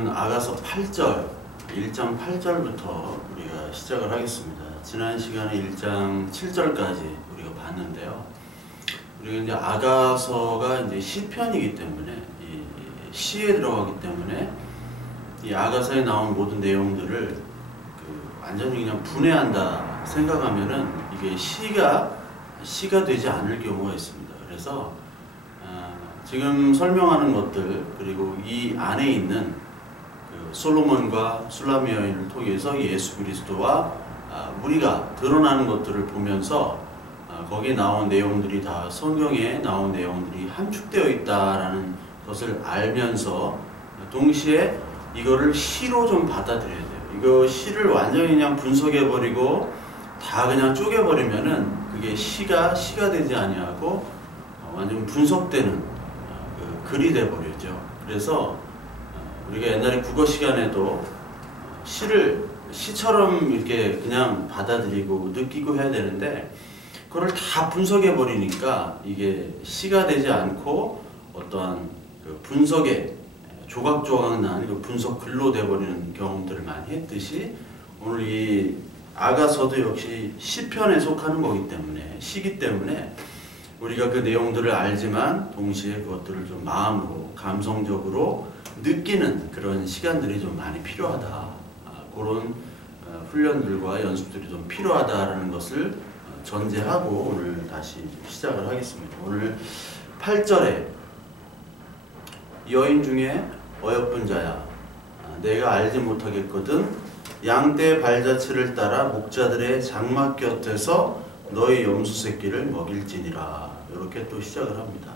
오늘은 아가서 8절, 1장 8절부터 우리가 시작을 하겠습니다. 지난 시간에 1장 7절까지 우리가 봤는데요. 우리가 이제 아가서가 이제 시편이기 때문에, 이 시에 들어가기 때문에, 이 아가서에 나온 모든 내용들을 완전히 그냥 분해한다 생각하면은 이게 시가 되지 않을 경우가 있습니다. 그래서 지금 설명하는 것들, 그리고 이 안에 있는 솔로몬과 술람의 여인을 통해서 예수 그리스도와 우리가 드러나는 것들을 보면서 거기에 나온 내용들이 다 성경에 나온 내용들이 함축되어 있다라는 것을 알면서 동시에 이거를 시로 좀 받아들여야 돼요. 이거 시를 완전히 그냥 분석해버리고 다 그냥 쪼개버리면은 그게 시가 되지 아니하고 완전 분석되는 글이 돼버리죠. 그래서 우리가 옛날에 국어 시간에도 시처럼 이렇게 그냥 받아들이고 느끼고 해야 되는데, 그걸 다 분석해 버리니까 이게 시가 되지 않고 어떠한 분석에 조각조각 난 분석 글로 돼버리는 경험들을 많이 했듯이, 오늘 이 아가서도 역시 시편에 속하는 거기 때문에, 시기 때문에 우리가 그 내용들을 알지만 동시에 그것들을 좀 마음으로 감성적으로 느끼는 그런 시간들이 좀 많이 필요하다. 그런 훈련들과 연습들이 좀 필요하다라는 것을 전제하고 오늘 다시 시작을 하겠습니다. 오늘 8절에 여인 중에 어여쁜 자야, 내가 알지 못하겠거든 양떼 발자취를 따라 목자들의 장막 곁에서 너의 염소 새끼를 먹일지니라. 이렇게 또 시작을 합니다.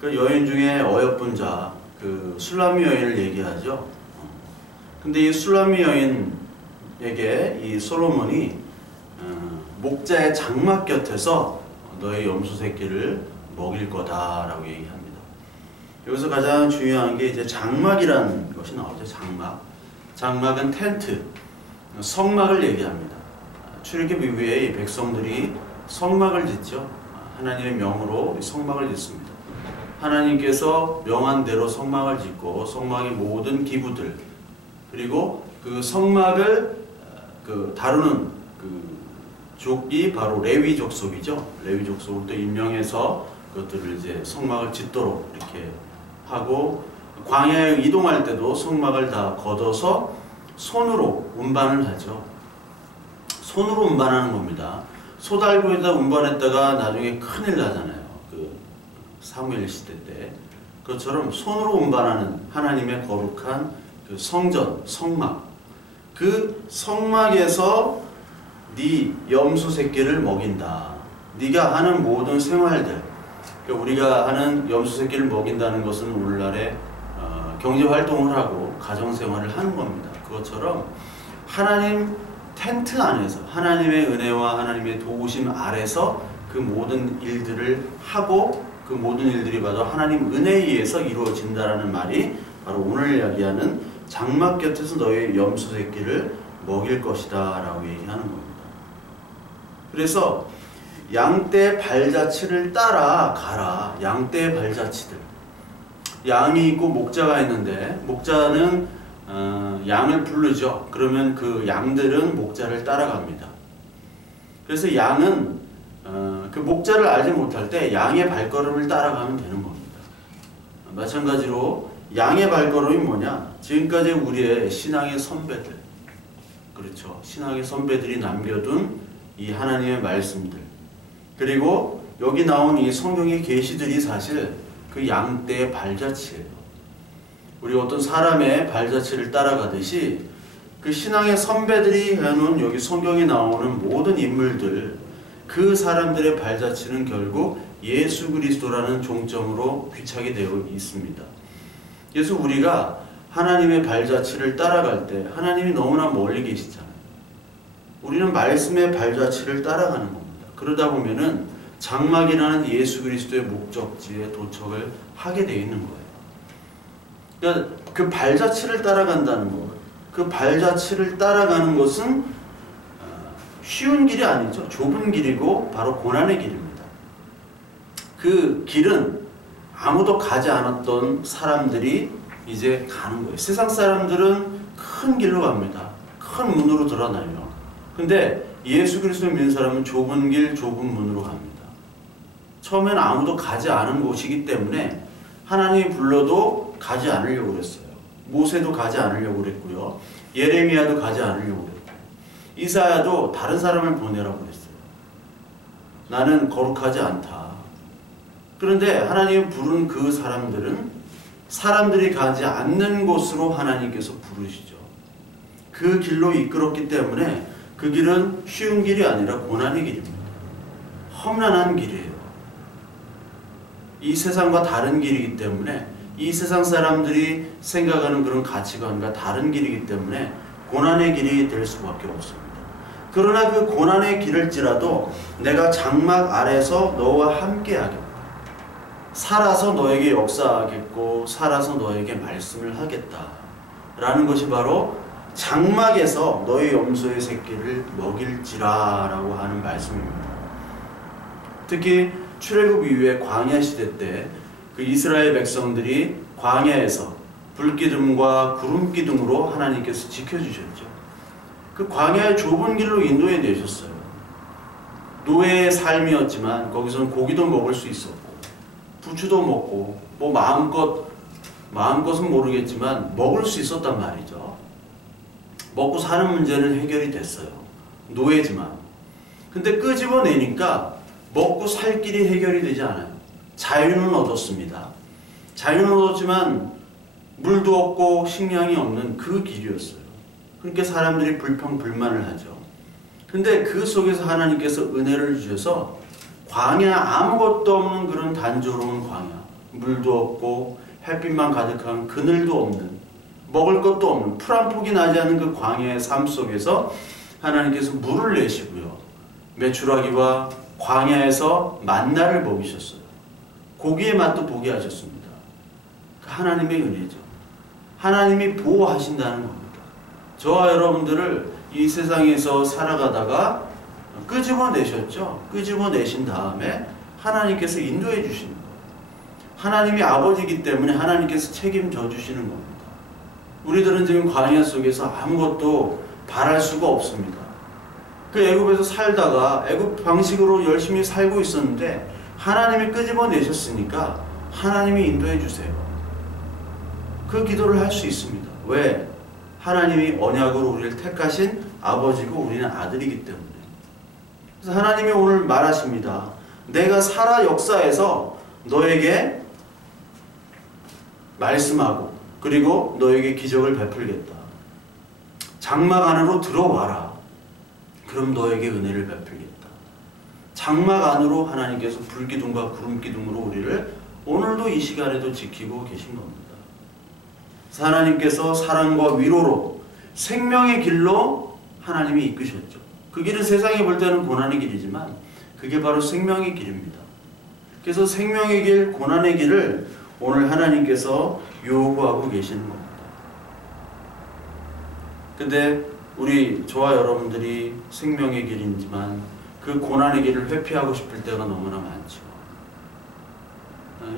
그 여인 중에 어여쁜 자, 그 술람미 여인을 얘기하죠. 근데 이 술람미 여인에게 이 솔로몬이 목자의 장막 곁에서 너의 염소 새끼를 먹일 거다라고 얘기합니다. 여기서 가장 중요한 게 이제 장막이라는 것이 나오죠. 장막은 텐트, 성막을 얘기합니다. 출애굽 이후에 백성들이 성막을 짓죠. 하나님의 명으로 성막을 짓습니다. 하나님께서 명한 대로 성막을 짓고, 성막의 모든 기구들, 그리고 그 성막을 다루는 족이 바로 레위 족속이죠. 레위 족속을 또 임명해서 그것들을 이제 성막을 짓도록 이렇게 하고, 광야에 이동할 때도 성막을 다 걷어서 손으로 운반을 하죠. 손으로 운반하는 겁니다. 소달구에다 운반했다가 나중에 큰일 나잖아요. 그 사무엘 시대 때. 그것처럼 손으로 운반하는 하나님의 거룩한 그 성전, 성막. 그 성막에서 네 염소 새끼를 먹인다. 네가 하는 모든 생활들. 그러니까 우리가 하는 염소 새끼를 먹인다는 것은 오늘날에 경제활동을 하고 가정생활을 하는 겁니다. 그것처럼 하나님 텐트 안에서 하나님의 은혜와 하나님의 도우심 아래서 그 모든 일들을 하고, 그 모든 일들이 바로 하나님 은혜에 의해서 이루어진다라는 말이 바로 오늘 이야기하는 장막 곁에서 너의 염소 새끼를 먹일 것이다 라고 얘기하는 겁니다. 그래서 양떼 발자취를 따라 가라. 양떼 발자취들, 양이 있고 목자가 있는데, 목자는 양을 부르죠. 그러면 그 양들은 목자를 따라갑니다. 그래서 양은 그 목자를 알지 못할 때 양의 발걸음을 따라가면 되는 겁니다. 마찬가지로 양의 발걸음이 뭐냐? 지금까지 우리의 신앙의 선배들, 그렇죠. 신앙의 선배들이 남겨둔 이 하나님의 말씀들, 그리고 여기 나온 이 성경의 계시들이 사실 그 양떼의 발자취예요. 우리 어떤 사람의 발자취를 따라가듯이 그 신앙의 선배들이 해놓은 여기 성경에 나오는 모든 인물들, 그 사람들의 발자취는 결국 예수 그리스도라는 종점으로 귀착이 되어 있습니다. 그래서 우리가 하나님의 발자취를 따라갈 때 하나님이 너무나 멀리 계시잖아요. 우리는 말씀의 발자취를 따라가는 겁니다. 그러다 보면은 장막이라는 예수 그리스도의 목적지에 도착을 하게 되어 있는 거예요. 그러니까 그 발자취를 따라간다는 것, 그 발자취를 따라가는 것은 쉬운 길이 아니죠. 좁은 길이고 바로 고난의 길입니다. 그 길은 아무도 가지 않았던 사람들이 이제 가는 거예요. 세상 사람들은 큰 길로 갑니다. 큰 문으로 드러나요. 근데 예수 그리스도를 믿는 사람은 좁은 길, 좁은 문으로 갑니다. 처음엔 아무도 가지 않은 곳이기 때문에 하나님이 불러도 가지 않으려고 그랬어요. 모세도 가지 않으려고 그랬고요. 예레미야도 가지 않으려고 그랬고, 이사야도 다른 사람을 보내라고 그랬어요. 나는 거룩하지 않다. 그런데 하나님이 부른 그 사람들은 사람들이 가지 않는 곳으로 하나님께서 부르시죠. 그 길로 이끌었기 때문에 그 길은 쉬운 길이 아니라 고난의 길입니다. 험난한 길이에요. 이 세상과 다른 길이기 때문에, 이 세상 사람들이 생각하는 그런 가치관과 다른 길이기 때문에 고난의 길이 될 수밖에 없습니다. 그러나 그 고난의 길을지라도 내가 장막 아래서 너와 함께 하겠다. 살아서 너에게 역사하겠고 살아서 너에게 말씀을 하겠다. 라는 것이 바로 장막에서 너의 염소의 새끼를 먹일지라 라고 하는 말씀입니다. 특히 출애굽 이후에 광야 시대 때 그 이스라엘 백성들이 광야에서 불기둥과 구름기둥으로 하나님께서 지켜주셨죠. 그 광야의 좁은 길로 인도해 내셨어요. 노예의 삶이었지만 거기서는 고기도 먹을 수 있었고 부추도 먹고 뭐 마음껏은 모르겠지만 먹을 수 있었단 말이죠. 먹고 사는 문제는 해결이 됐어요. 노예지만. 근데 끄집어내니까 먹고 살 길이 해결이 되지 않아요. 자유는 얻었습니다. 자유는 얻었지만 물도 없고 식량이 없는 그 길이었어요. 그러니까 사람들이 불평불만을 하죠. 근데 그 속에서 하나님께서 은혜를 주셔서 광야, 아무것도 없는 그런 단조로운 광야, 물도 없고 햇빛만 가득한 그늘도 없는, 먹을 것도 없는, 풀 한 폭이 나지 않는 그 광야의 삶 속에서 하나님께서 물을 내시고요, 메추라기와 광야에서 만나를 먹이셨어요. 고기의 맛도 보게 하셨습니다. 하나님의 은혜죠. 하나님이 보호하신다는 겁니다. 저와 여러분들을 이 세상에서 살아가다가 끄집어내셨죠. 끄집어내신 다음에 하나님께서 인도해 주시는 거예요. 하나님이 아버지이기 때문에 하나님께서 책임져 주시는 겁니다. 우리들은 지금 광야 속에서 아무것도 바랄 수가 없습니다. 그 애굽에서 살다가 애굽 방식으로 열심히 살고 있었는데 하나님이 끄집어내셨으니까 하나님이 인도해 주세요. 그 기도를 할 수 있습니다. 왜? 하나님이 언약으로 우리를 택하신 아버지고 우리는 아들이기 때문에. 그래서 하나님이 오늘 말하십니다. 내가 살아 역사에서 너에게 말씀하고 그리고 너에게 기적을 베풀겠다. 장막 안으로 들어와라. 그럼 너에게 은혜를 베풀겠다. 장막 안으로 하나님께서 불기둥과 구름기둥으로 우리를 오늘도 이 시간에도 지키고 계신 겁니다. 하나님께서 사랑과 위로로 생명의 길로 하나님이 이끄셨죠. 그 길은 세상에 볼 때는 고난의 길이지만 그게 바로 생명의 길입니다. 그래서 생명의 길, 고난의 길을 오늘 하나님께서 요구하고 계시는 겁니다. 근데 저와 여러분들이 생명의 길이지만 그 고난의 길을 회피하고 싶을 때가 너무나 많죠.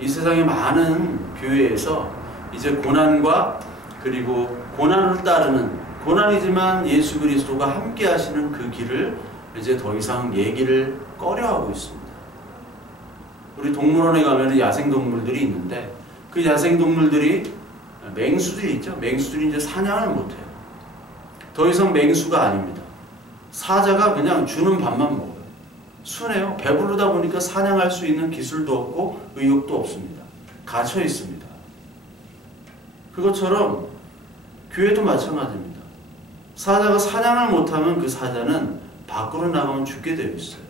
이 세상의 많은 교회에서 이제 고난과 그리고 고난을 따르는, 고난이지만 예수 그리스도가 함께 하시는 그 길을 이제 더 이상 얘기를 꺼려하고 있습니다. 우리 동물원에 가면 야생동물들이 있는데 그 야생동물들이 맹수들이 있죠. 맹수들이 이제 사냥을 못해요. 더 이상 맹수가 아닙니다. 사자가 그냥 주는 밥만 먹어요. 순해요. 배부르다 보니까 사냥할 수 있는 기술도 없고 의욕도 없습니다. 갇혀 있습니다. 그것처럼 교회도 마찬가지입니다. 사자가 사냥을 못하면 그 사자는 밖으로 나가면 죽게 되어 있어요.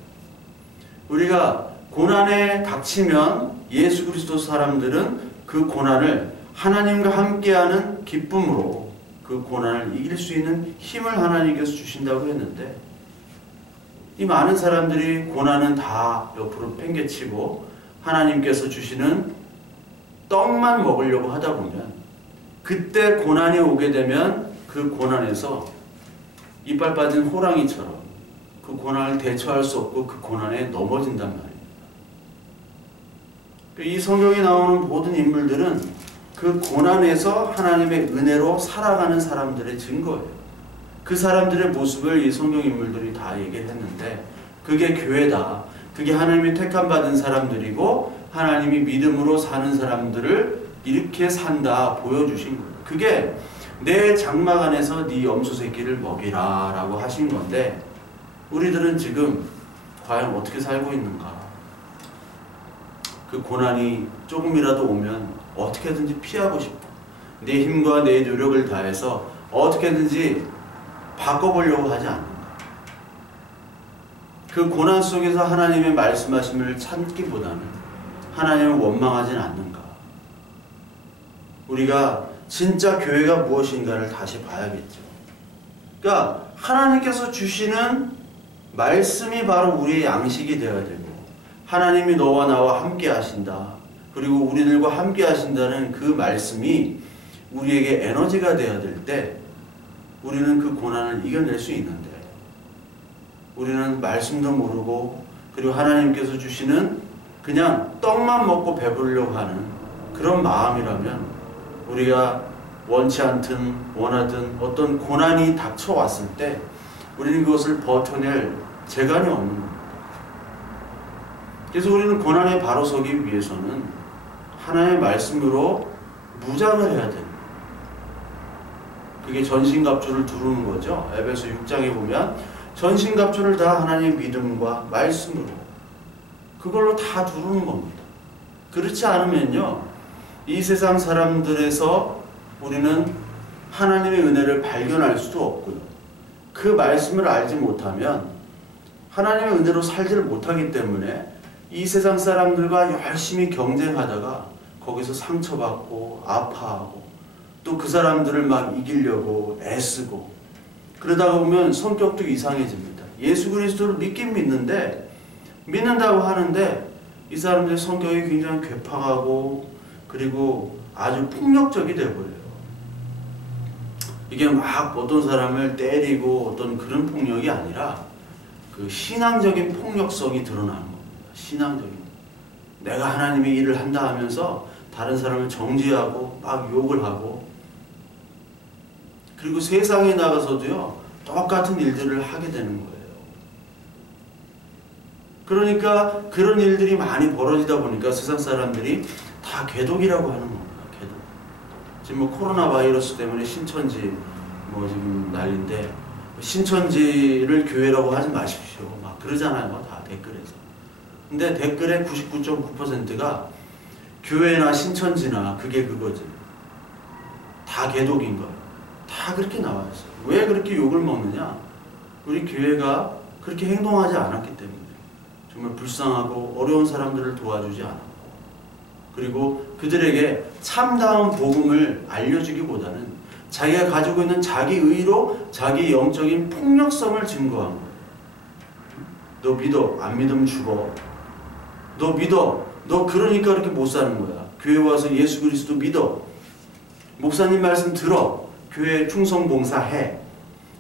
우리가 고난에 닥치면 예수 그리스도 사람들은 그 고난을 하나님과 함께하는 기쁨으로 그 고난을 이길 수 있는 힘을 하나님께서 주신다고 했는데, 이 많은 사람들이 고난은 다 옆으로 팽개치고 하나님께서 주시는 떡만 먹으려고 하다 보면, 그때 고난이 오게 되면 그 고난에서 이빨 빠진 호랑이처럼 그 고난을 대처할 수 없고 그 고난에 넘어진단 말입니다. 이 성경에 나오는 모든 인물들은 그 고난에서 하나님의 은혜로 살아가는 사람들의 증거예요. 그 사람들의 모습을 이 성경 인물들이 다 얘기를 했는데 그게 교회다. 그게 하나님이 택함 받은 사람들이고 하나님이 믿음으로 사는 사람들을 이렇게 산다 보여주신 거예요. 그게 내 장막 안에서 네 염소 새끼를 먹이라 라고 하신 건데 우리들은 지금 과연 어떻게 살고 있는가? 그 고난이 조금이라도 오면 어떻게든지 피하고 싶어. 내 힘과 내 노력을 다해서 어떻게든지 바꿔보려고 하지 않는가. 그 고난 속에서 하나님의 말씀하심을 찾기보다는 하나님을 원망하진 않는가. 우리가 진짜 교회가 무엇인가를 다시 봐야겠죠. 그러니까 하나님께서 주시는 말씀이 바로 우리의 양식이 되어야 되고 하나님이 너와 나와 함께 하신다. 그리고 우리들과 함께 하신다는 그 말씀이 우리에게 에너지가 되어야 될 때 우리는 그 고난을 이겨낼 수 있는데 우리는 말씀도 모르고 그리고 하나님께서 주시는 그냥 떡만 먹고 배부르려고 하는 그런 마음이라면 우리가 원치 않든 원하든 어떤 고난이 닥쳐왔을 때 우리는 그것을 버텨낼 재간이 없는 겁니다. 그래서 우리는 고난에 바로 서기 위해서는 하나님의 말씀으로 무장을 해야 됩니다. 그게 전신갑주를 두르는 거죠. 에베소 6장에 보면 전신갑주를 다 하나님의 믿음과 말씀으로 그걸로 다 두르는 겁니다. 그렇지 않으면요 이 세상 사람들에서 우리는 하나님의 은혜를 발견할 수도 없고요. 그 말씀을 알지 못하면 하나님의 은혜로 살지를 못하기 때문에 이 세상 사람들과 열심히 경쟁하다가 거기서 상처받고 아파하고 또 그 사람들을 막 이기려고 애쓰고 그러다가 보면 성격도 이상해집니다. 예수 그리스도를 믿긴 믿는데 믿는다고 하는데 이 사람들의 성격이 굉장히 괴팍하고 그리고 아주 폭력적이 되어버려요. 이게 막 어떤 사람을 때리고 어떤 그런 폭력이 아니라 그 신앙적인 폭력성이 드러나는 겁니다. 신앙적인. 내가 하나님의 일을 한다 하면서 다른 사람을 정죄하고 막 욕을 하고 그리고 세상에 나가서도요 똑같은 일들을 하게 되는 거예요. 그러니까 그런 일들이 많이 벌어지다 보니까 세상 사람들이 다 개독이라고 하는 겁니다. 개독. 지금 뭐 코로나 바이러스 때문에 신천지 뭐 지금 난리인데 신천지를 교회라고 하지 마십시오. 막 그러잖아요. 다 댓글에서. 근데 댓글의 99.9%가 교회나 신천지나 그게 그거지. 다 개독인 거예요. 다 그렇게 나와 있어요. 왜 그렇게 욕을 먹느냐? 우리 교회가 그렇게 행동하지 않았기 때문에 정말 불쌍하고 어려운 사람들을 도와주지 않았고 그리고 그들에게 참다운 복음을 알려주기보다는 자기가 가지고 있는 자기 의로 자기 영적인 폭력성을 증거한 거예요. 너 믿어. 안 믿으면 죽어. 너 믿어. 너 그러니까 그렇게 못 사는 거야. 교회 와서 예수 그리스도 믿어. 목사님 말씀 들어. 교회 충성 봉사해.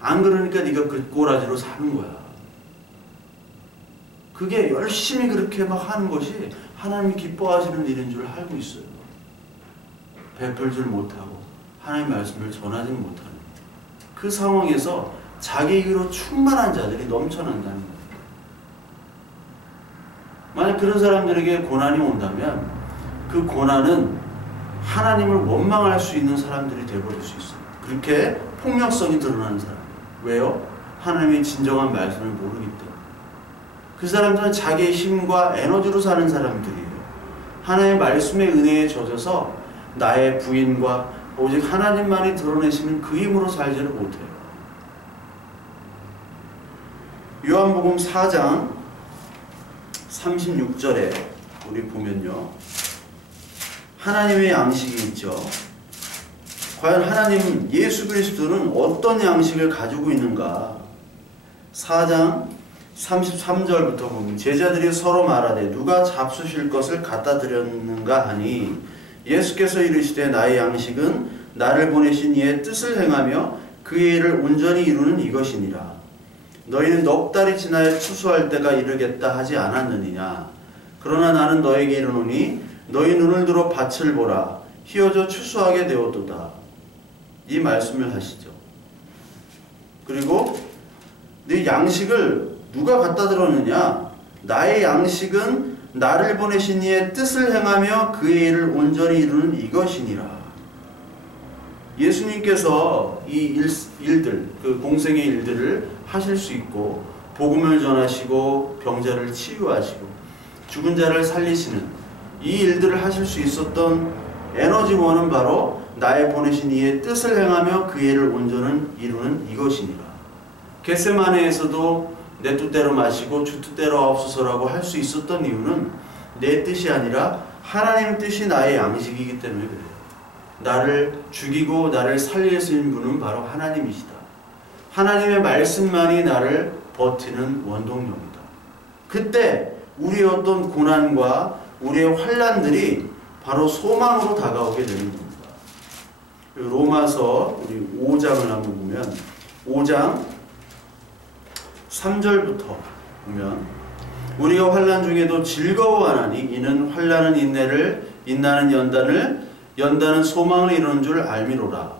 안 그러니까 네가 그 꼬라지로 사는 거야. 그게 열심히 그렇게 막 하는 것이 하나님이 기뻐하시는 일인 줄 알고 있어요. 베풀질 못하고 하나님의 말씀을 전하지 못하는 그 상황에서 자기 의로 충만한 자들이 넘쳐난다는 거예요. 만약 그런 사람들에게 고난이 온다면 그 고난은 하나님을 원망할 수 있는 사람들이 되어버릴 수 있어요. 그렇게 폭력성이 드러나는 사람. 왜요? 하나님의 진정한 말씀을 모르기 때문에. 그 사람들은 자기의 힘과 에너지로 사는 사람들이에요. 하나님의 말씀의 은혜에 젖어서 나의 부인과 오직 하나님만이 드러내시는 그 힘으로 살지를 못해요. 요한복음 4장 36절에 우리 보면요. 하나님의 양식이 있죠. 과연 하나님 예수 그리스도는 어떤 양식을 가지고 있는가? 4장 33절부터 보면 제자들이 서로 말하되 누가 잡수실 것을 갖다 드렸는가 하니 예수께서 이르시되 나의 양식은 나를 보내신 이의 뜻을 행하며 그의 일을 온전히 이루는 이것이니라. 너희는 넉 달이 지나야 추수할 때가 이르겠다 하지 않았느니냐. 그러나 나는 너에게 이르노니 너희 눈을 들어 밭을 보라. 휘어져 추수하게 되었도다. 이 말씀을 하시죠. 그리고 네 양식을 누가 갖다 들었느냐? 나의 양식은 나를 보내신 이의 뜻을 행하며 그의 일을 온전히 이루는 이것이니라. 예수님께서 이 일들, 그 공생의 일들을 하실 수 있고, 복음을 전하시고 병자를 치유하시고 죽은 자를 살리시는 이 일들을 하실 수 있었던 에너지원은 바로 나의 보내신 이의 뜻을 행하며 그 일을 온전히 이루는 이것이니라. 겟세마네에서도 내 뜻대로 마시고 주 뜻대로 하옵소서라고 할 수 있었던 이유는 내 뜻이 아니라 하나님 뜻이 나의 양식이기 때문에 그래요. 나를 죽이고 나를 살리신 분은 바로 하나님이시다. 하나님의 말씀만이 나를 버티는 원동력이다. 그때 우리의 어떤 고난과 우리의 환난들이 바로 소망으로 다가오게 되는 겁니다. 로마서 우리 5장을 한번 보면 5장 3절부터 보면 우리가 환난 중에도 즐거워하나니 이는 환난은 인내를, 인내는 연단을, 연단은 소망을 이루는 줄 알미로라.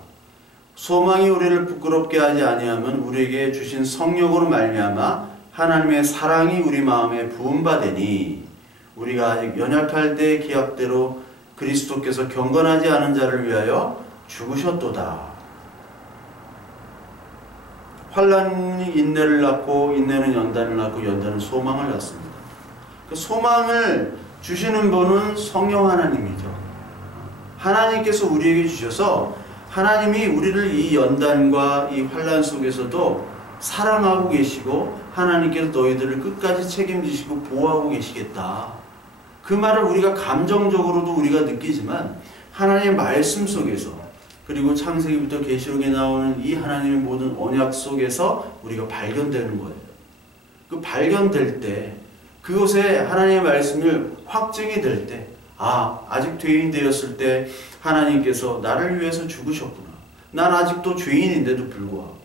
소망이 우리를 부끄럽게 하지 아니하면 우리에게 주신 성령으로 말미암아 하나님의 사랑이 우리 마음에 부음받으니 우리가 아직 연약할 때 기약대로 그리스도께서 경건하지 않은 자를 위하여 죽으셨도다. 환난이 인내를 낳고 인내는 연단을 낳고 연단은 소망을 낳습니다. 그 소망을 주시는 분은 성령 하나님이죠. 하나님께서 우리에게 주셔서 하나님이 우리를 이 연단과 이 환난 속에서도 사랑하고 계시고 하나님께서 너희들을 끝까지 책임지시고 보호하고 계시겠다. 그 말을 우리가 감정적으로도 우리가 느끼지만 하나님의 말씀 속에서 그리고 창세기부터 계시록에 나오는 이 하나님의 모든 언약 속에서 우리가 발견되는 거예요. 그 발견될 때 그곳에 하나님의 말씀을 확증이 될 때 아직 죄인 되었을 때 하나님께서 나를 위해서 죽으셨구나. 난 아직도 죄인인데도 불구하고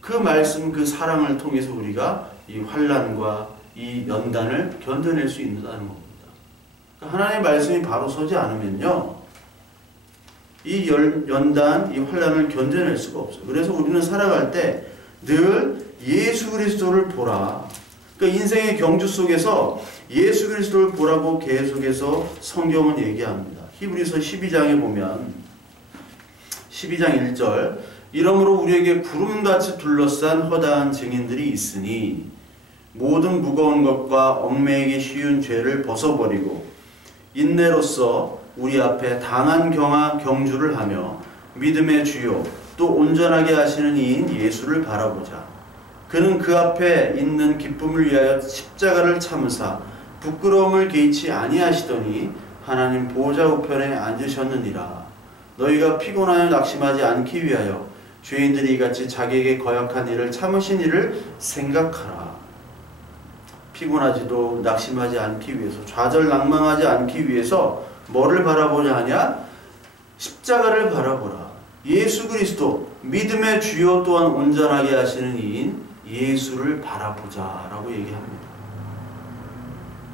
그 말씀, 그 사랑을 통해서 우리가 이 환난과 이 연단을 견뎌낼 수 있다는 겁니다. 하나님의 말씀이 바로 서지 않으면요, 이 연단, 이 환난을 견뎌낼 수가 없어요. 그래서 우리는 살아갈 때 늘 예수 그리스도를 보라. 그러니까 인생의 경주 속에서 예수 그리스도를 보라고 계속해서 성경은 얘기합니다. 히브리서 12장에 보면 12장 1절 이러므로 우리에게 구름같이 둘러싼 허다한 증인들이 있으니 모든 무거운 것과 얽매이기 쉬운 죄를 벗어버리고 인내로써 우리 앞에 당한 경주를 하며 믿음의 주요 또 온전하게 하시는 이인 예수를 바라보자. 그는 그 앞에 있는 기쁨을 위하여 십자가를 참으사 부끄러움을 개의치 아니하시더니 하나님 보좌 우편에 앉으셨느니라. 너희가 피곤하여 낙심하지 않기 위하여 죄인들이 이같이 자기에게 거역한 일을 참으신 일을 생각하라. 피곤하지도 낙심하지 않기 위해서, 좌절낭망하지 않기 위해서 뭐를 바라보자 하냐? 십자가를 바라보라. 예수 그리스도 믿음의 주요 또한 온전하게 하시는 이인 예수를 바라보자 라고 얘기합니다.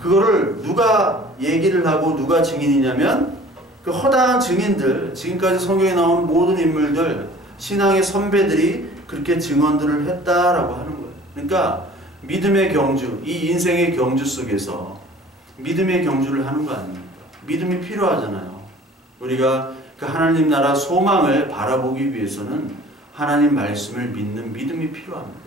그거를 누가 얘기를 하고 누가 증인이냐면 그 허다한 증인들, 지금까지 성경에 나오는 모든 인물들, 신앙의 선배들이 그렇게 증언들을 했다라고 하는 거예요. 그러니까 믿음의 경주, 이 인생의 경주 속에서 믿음의 경주를 하는 거 아닙니까? 믿음이 필요하잖아요. 우리가 그 하나님 나라 소망을 바라보기 위해서는 하나님 말씀을 믿는 믿음이 필요합니다.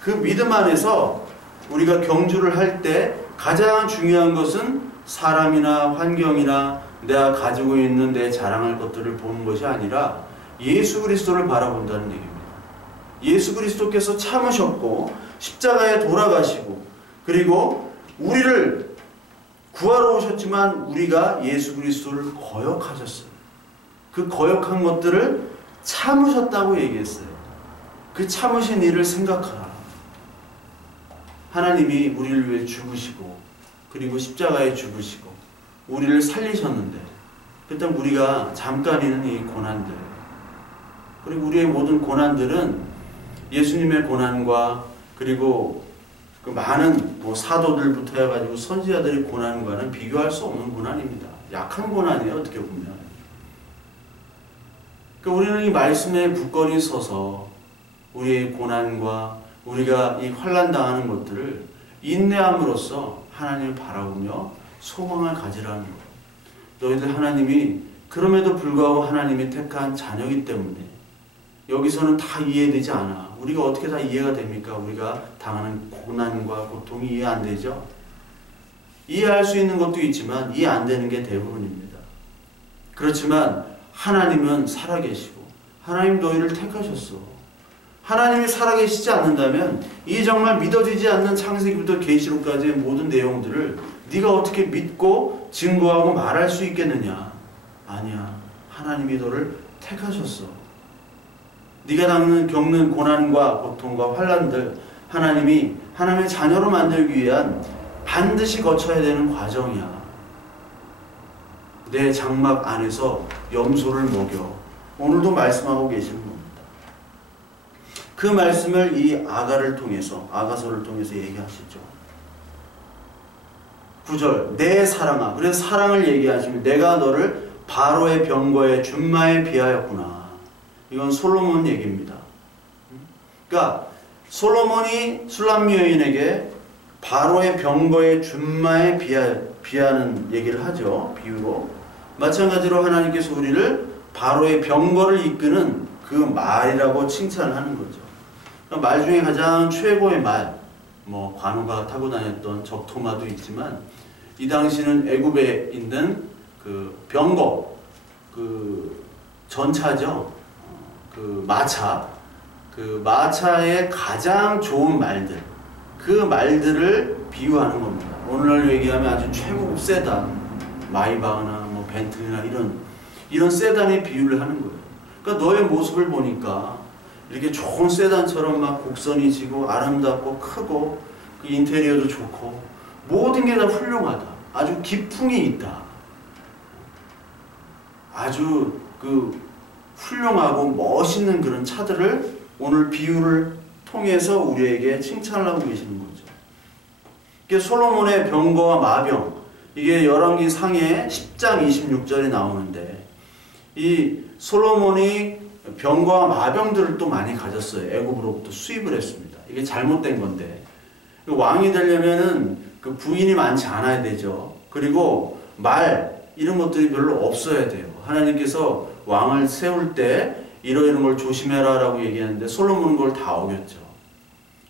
그 믿음 안에서 우리가 경주를 할 때 가장 중요한 것은 사람이나 환경이나 내가 가지고 있는 내 자랑할 것들을 보는 것이 아니라 예수 그리스도를 바라본다는 얘기입니다. 예수 그리스도께서 참으셨고 십자가에 돌아가시고 그리고 우리를 구하러 오셨지만 우리가 예수 그리스도를 거역하셨어요. 그 거역한 것들을 참으셨다고 얘기했어요. 그 참으신 일을 생각하라. 하나님이 우리를 위해 죽으시고 그리고 십자가에 죽으시고 우리를 살리셨는데 그때 우리가 잠깐이는 이 고난들 그리고 우리의 모든 고난들은 예수님의 고난과 그리고 그 많은 사도들부터 해가지고 선지자들의 고난과는 비교할 수 없는 고난입니다. 약한 고난이에요. 어떻게 보면 그러니까 우리는 이 말씀에 굳건히 서서 우리의 고난과 우리가 이 환난 당하는 것들을 인내함으로써 하나님을 바라보며 소망을 가지라는 거예요. 너희들 하나님이 그럼에도 불구하고 하나님이 택한 자녀이기 때문에 여기서는 다 이해되지 않아. 우리가 어떻게 다 이해가 됩니까? 우리가 당하는 고난과 고통이 이해 안 되죠? 이해할 수 있는 것도 있지만 이해 안 되는 게 대부분입니다. 그렇지만 하나님은 살아계시고 하나님 너희를 택하셨어. 하나님이 살아계시지 않는다면 이 정말 믿어지지 않는 창세기부터 계시록까지의 모든 내용들을 네가 어떻게 믿고 증거하고 말할 수 있겠느냐? 아니야. 하나님이 너를 택하셨어. 네가 겪는 고난과 고통과 환난들 하나님이 하나님의 자녀로 만들기 위한 반드시 거쳐야 되는 과정이야. 내 장막 안에서 염소를 먹여. 오늘도 말씀하고 계시는 겁니다. 그 말씀을 이 아가를 통해서, 아가서를 통해서 얘기하시죠. 9절, 내 사랑아. 그래서 사랑을 얘기하시면 내가 너를 바로의 병거의 준마에 비하였구나. 이건 솔로몬 얘기입니다. 그러니까 솔로몬이 술람미 여인에게 바로의 병거의 준마에 비하는 얘기를 하죠. 비유로. 마찬가지로 하나님께서 우리를 바로의 병거를 이끄는 그 말이라고 칭찬을 하는 거죠. 말 중에 가장 최고의 말, 관우가 타고 다녔던 적토마도 있지만 이 당시는 애굽에 있는 그 병거, 그 전차죠. 그 마차의 가장 좋은 말들, 그 말들을 비유하는 겁니다. 오늘날 얘기하면 아주 최고급 세단, 마이바흐나 벤틀리나 이런 세단의 비유를 하는 거예요. 그러니까 너의 모습을 보니까 이렇게 좋은 세단처럼 막 곡선이 지고 아름답고 크고 그 인테리어도 좋고 모든 게 다 훌륭하다. 아주 기풍이 있다. 아주 그 훌륭하고 멋있는 그런 차들을 오늘 비유를 통해서 우리에게 칭찬을 하고 계시는 거죠. 이게 솔로몬의 병거와 마병, 이게 열왕기 상해 10장 26절에 나오는데 이 솔로몬이 병거와 마병들을 또 많이 가졌어요. 애굽으로부터 수입을 했습니다. 이게 잘못된 건데 왕이 되려면은 그 부인이 많지 않아야 되죠. 그리고 말 이런 것들이 별로 없어야 돼요. 하나님께서 왕을 세울 때 이런 걸 조심해라 라고 얘기하는데 솔로몬은 그걸 다 어겼죠.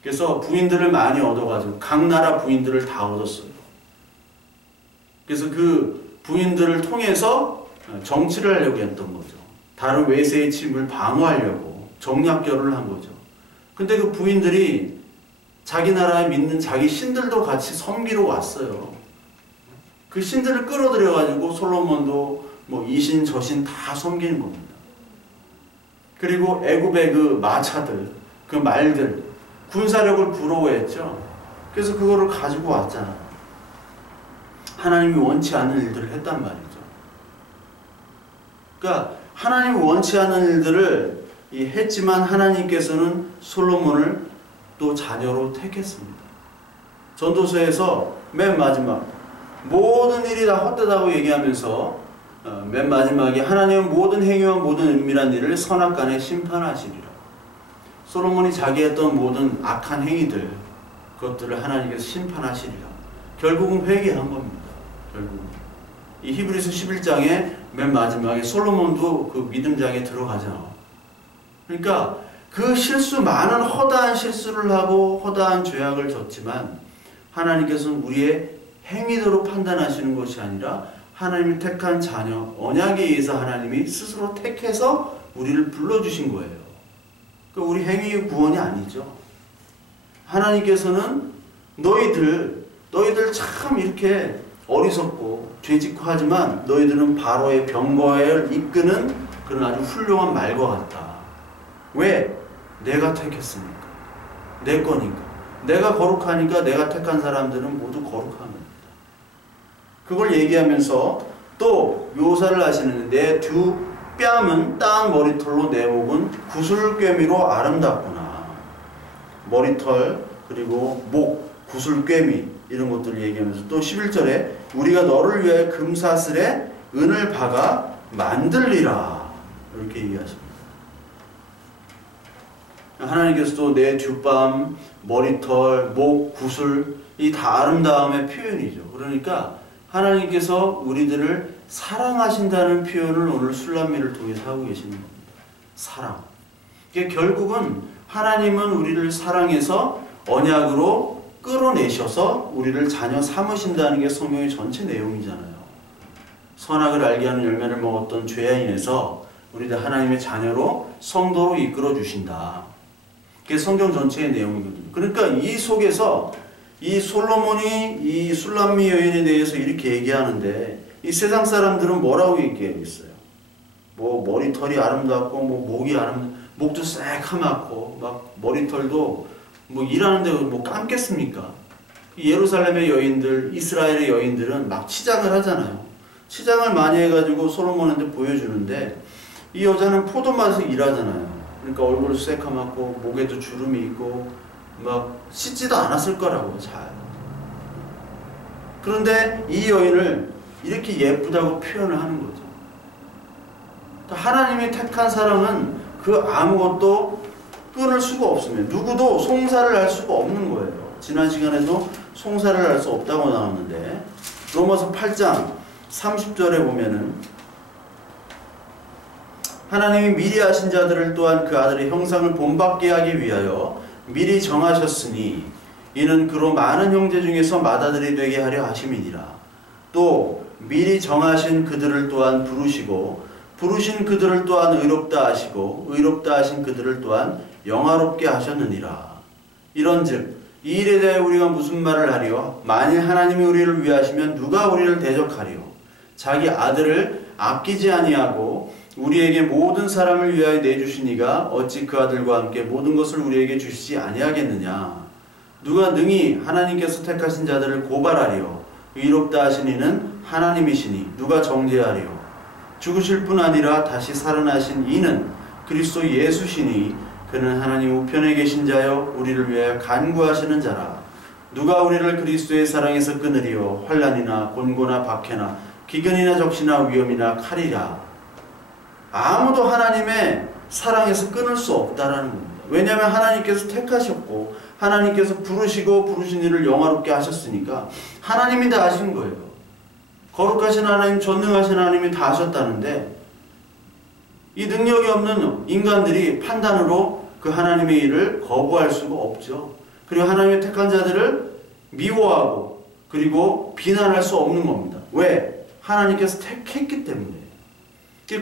그래서 부인들을 많이 얻어가지고 각 나라 부인들을 다 얻었어요. 그래서 그 부인들을 통해서 정치를 하려고 했던 거죠. 다른 외세의 침을 방어하려고 정략결혼을 한 거죠. 근데 그 부인들이 자기 나라에 믿는 자기 신들도 같이 섬기러 왔어요. 그 신들을 끌어들여가지고 솔로몬도 이신 저신 다 섬기는 겁니다. 그리고 애굽의 그 마차들, 그 말들, 군사력을 부러워했죠. 그래서 그거를 가지고 왔잖아요. 하나님이 원치 않는 일들을 했단 말이죠. 그러니까 하나님이 원치 않는 일들을 했지만 하나님께서는 솔로몬을 또 자녀로 택했습니다. 전도서에서 맨 마지막 모든 일이 다 헛되다고 얘기하면서 맨 마지막에 하나님은 모든 행위와 모든 은밀한 일을 선악간에 심판하시리라. 솔로몬이 자기 했던 모든 악한 행위들 그것들을 하나님께서 심판하시리라. 결국은 회개한 겁니다. 결국은. 이 히브리서 11장에 맨 마지막에 솔로몬도 그 믿음장에 들어가잖아. 그러니까 그 많은 허다한 실수를 하고 허다한 죄악을 졌지만 하나님께서는 우리의 행위대로 판단하시는 것이 아니라 하나님이 택한 자녀, 언약에 의해서 하나님이 스스로 택해서 우리를 불러주신 거예요. 그러니까 우리 행위의 구원이 아니죠. 하나님께서는 너희들 참 이렇게 어리석고 죄짓고 하지만 너희들은 바로의 병거를 이끄는 그런 아주 훌륭한 말과 같다. 왜? 내가 택했으니까. 내 거니까. 내가 거룩하니까 내가 택한 사람들은 모두 거룩한 겁니다. 그걸 얘기하면서 또 묘사를 하시는데 내 두 뺨은 따은 머리털로 내 목은 구슬꿰미로 아름답구나. 머리털 그리고 목, 구슬꿰미 이런 것들을 얘기하면서 또 11절에 우리가 너를 위하여 금사슬에 은을 박아 만들리라 이렇게 얘기하십니다. 하나님께서도 내 뒷밤, 머리털, 목, 구슬 이 다 아름다움의 표현이죠. 그러니까 하나님께서 우리들을 사랑하신다는 표현을 오늘 술람미를 통해서 하고 계시는 겁니다. 사랑. 이게 결국은 하나님은 우리를 사랑해서 언약으로 끌어내셔서 우리를 자녀 삼으신다는 게 성경의 전체 내용이잖아요. 선악을 알게 하는 열매를 먹었던 죄인에서 우리들 하나님의 자녀로 성도로 이끌어 주신다. 그게 성경 전체의 내용이거든요. 그러니까 이 속에서 이 솔로몬이 이 술람미 여인에 대해서 이렇게 얘기하는데 이 세상 사람들은 뭐라고 얘기하겠어요? 뭐 머리털이 아름답고 뭐 목이 목도 새카맣고 막 머리털도 뭐 일하는데 뭐 감겠습니까? 예루살렘의 여인들, 이스라엘의 여인들은 막 치장을 하잖아요. 치장을 많이 해가지고 솔로몬한테 보여주는데 이 여자는 포도맛에서 일하잖아요. 그러니까 얼굴 새카맣고 목에도 주름이 있고 막 씻지도 않았을 거라고 잘. 그런데 이 여인을 이렇게 예쁘다고 표현을 하는 거죠. 그러니까 하나님이 택한 사람은 그 아무것도 끊을 수가 없으면 누구도 송사를 할 수가 없는 거예요. 지난 시간에도 송사를 할 수 없다고 나왔는데 로마서 8장 30절에 보면은 하나님이 미리 하신 자들을 또한 그 아들의 형상을 본받게 하기 위하여 미리 정하셨으니 이는 그로 많은 형제 중에서 맏아들이 되게 하려 하심이니라. 또 미리 정하신 그들을 또한 부르시고 부르신 그들을 또한 의롭다 하시고 의롭다 하신 그들을 또한 영화롭게 하셨느니라. 이런즉 이 일에 대해 우리가 무슨 말을 하리요? 만일 하나님이 우리를 위하시면 누가 우리를 대적하리요? 자기 아들을 아끼지 아니하고 우리에게 모든 사람을 위하여 내주시니가 어찌 그 아들과 함께 모든 것을 우리에게 주시지 아니하겠느냐? 누가 능히 하나님께서 택하신 자들을 고발하리요? 의롭다 하신 이는 하나님이시니 누가 정죄하리요? 죽으실 뿐 아니라 다시 살아나신 이는 그리스도 예수시니 그는 하나님 우편에 계신 자여 우리를 위하여 간구하시는 자라. 누가 우리를 그리스도의 사랑에서 끊으리요? 환난이나 곤고나 박해나 기근이나 적시나 위험이나 칼이라. 아무도 하나님의 사랑에서 끊을 수 없다라는 겁니다. 왜냐하면 하나님께서 택하셨고 하나님께서 부르시고 부르신 일을 영화롭게 하셨으니까 하나님이 다 하신 거예요. 거룩하신 하나님, 전능하신 하나님이 다 하셨다는데 이 능력이 없는 인간들이 판단으로 그 하나님의 일을 거부할 수가 없죠. 그리고 하나님의 택한 자들을 미워하고 그리고 비난할 수 없는 겁니다. 왜? 하나님께서 택했기 때문에.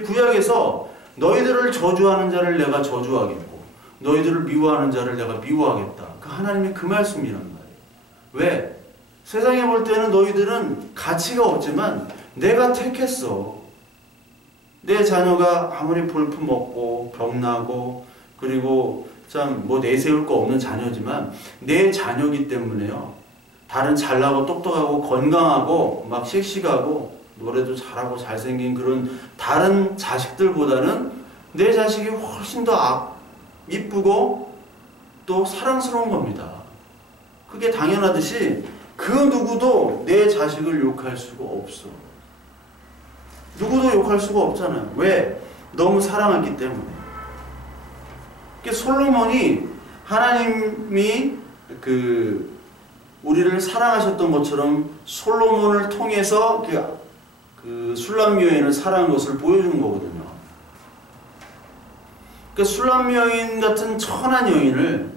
구약에서 너희들을 저주하는 자를 내가 저주하겠고 너희들을 미워하는 자를 내가 미워하겠다. 그 하나님의 그 말씀이란 말이에요. 왜? 세상에 볼 때는 너희들은 가치가 없지만 내가 택했어. 내 자녀가 아무리 볼품없고 병나고 그리고 참 뭐 내세울 거 없는 자녀지만 내 자녀이기 때문에요. 다른 잘나고 똑똑하고 건강하고 막 씩씩하고 노래도 잘하고 잘생긴 그런 다른 자식들보다는 내 자식이 훨씬 더 이쁘고 또 사랑스러운 겁니다. 그게 당연하듯이 그 누구도 내 자식을 욕할 수가 없어. 누구도 욕할 수가 없잖아요. 왜? 너무 사랑했기 때문에. 솔로몬이 하나님이 우리를 사랑하셨던 것처럼 솔로몬을 통해서 그 술람미 여인을 사랑한 것을 보여주는 거거든요. 술람미 여인 같은 천한 여인을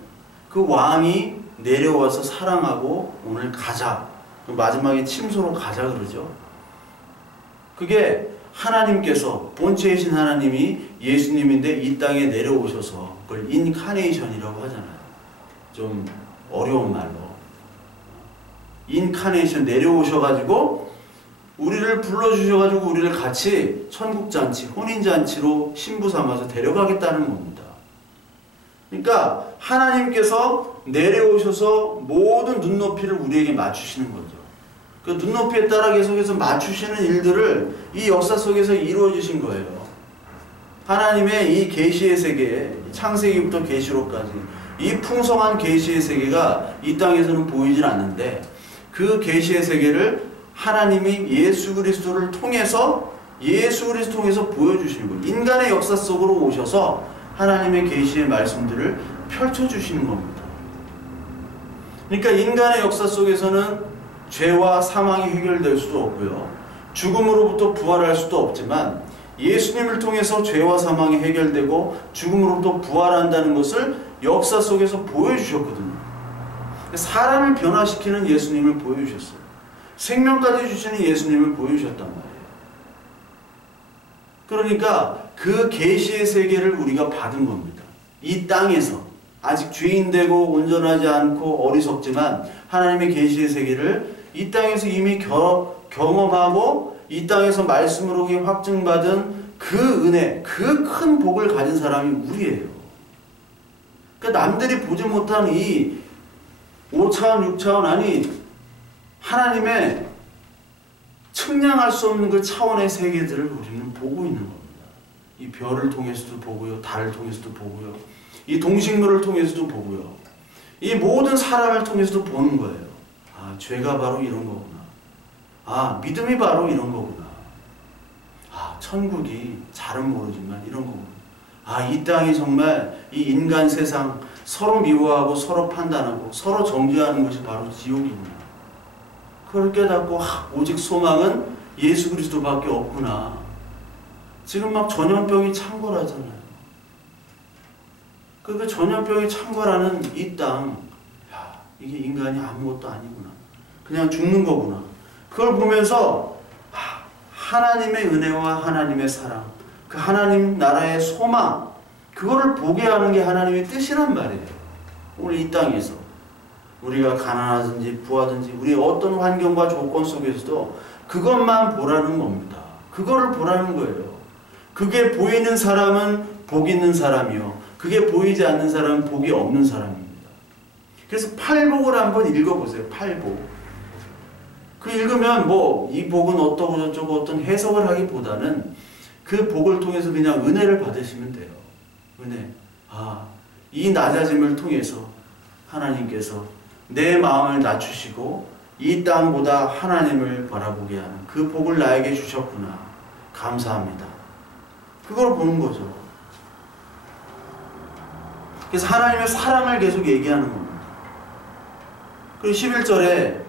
그 왕이 내려와서 사랑하고 오늘 가자. 마지막에 침소로 가자 그러죠. 그게 하나님께서 본체이신 하나님이 예수님인데 이 땅에 내려오셔서 그걸 인카네이션이라고 하잖아요. 좀 어려운 말로. 인카네이션 내려오셔가지고 우리를 불러주셔가지고 우리를 같이 천국잔치, 혼인잔치로 신부 삼아서 데려가겠다는 겁니다. 그러니까 하나님께서 내려오셔서 모든 눈높이를 우리에게 맞추시는 거죠. 그 눈높이에 따라 계속해서 맞추시는 일들을 이 역사 속에서 이루어지신 거예요. 하나님의 이 계시의 세계, 창세기부터 계시록까지 이 풍성한 계시의 세계가 이 땅에서는 보이질 않는데 그 계시의 세계를 하나님이 예수 그리스도를 통해서 보여주시는 거예요. 인간의 역사 속으로 오셔서 하나님의 계시의 말씀들을 펼쳐주시는 겁니다. 그러니까 인간의 역사 속에서는 죄와 사망이 해결될 수도 없고요. 죽음으로부터 부활할 수도 없지만 예수님을 통해서 죄와 사망이 해결되고 죽음으로부터 부활한다는 것을 역사 속에서 보여주셨거든요. 사람을 변화시키는 예수님을 보여주셨어요. 생명까지 주시는 예수님을 보여주셨단 말이에요. 그러니까 그 계시의 세계를 우리가 받은 겁니다. 이 땅에서 아직 죄인되고 온전하지 않고 어리석지만 하나님의 계시의 세계를 이 땅에서 이미 경험하고 이 땅에서 말씀으로 확증받은 그 은혜, 그 큰 복을 가진 사람이 우리예요. 그러니까 남들이 보지 못한 이 5차원, 6차원 아니 하나님의 측량할 수 없는 그 차원의 세계들을 우리는 보고 있는 겁니다. 이 별을 통해서도 보고요. 달을 통해서도 보고요. 이 동식물을 통해서도 보고요. 이 모든 사람을 통해서도 보는 거예요. 아, 죄가 바로 이런 거구나. 아, 믿음이 바로 이런 거구나. 아, 천국이 잘은 모르지만 이런 거구나. 아, 이 땅이 정말 이 인간 세상 서로 미워하고 서로 판단하고 서로 정죄하는 것이 바로 지옥이구나. 그걸 깨닫고 오직 소망은 예수 그리스도밖에 없구나. 지금 막 전염병이 창궐하잖아요. 그 전염병이 창궐하는 이 땅, 이게 인간이 아무것도 아니구나. 그냥 죽는 거구나. 그걸 보면서 하나님의 은혜와 하나님의 사랑, 그 하나님 나라의 소망, 그거를 보게 하는 게 하나님의 뜻이란 말이에요. 오늘 이 땅에서 우리가 가난하든지 부하든지 우리 어떤 환경과 조건 속에서도 그것만 보라는 겁니다. 그거를 보라는 거예요. 그게 보이는 사람은 복 있는 사람이요. 그게 보이지 않는 사람은 복이 없는 사람입니다. 그래서 팔복을 한번 읽어보세요. 팔복. 그 읽으면 뭐 이 복은 어떠고 저쩌고 어떤 해석을 하기보다는 그 복을 통해서 그냥 은혜를 받으시면 돼요. 은혜. 아, 이 낮아짐을 통해서 하나님께서 내 마음을 낮추시고 이 땅보다 하나님을 바라보게 하는 그 복을 나에게 주셨구나. 감사합니다. 그걸 보는 거죠. 그래서 하나님의 사랑을 계속 얘기하는 겁니다. 그리고 11절에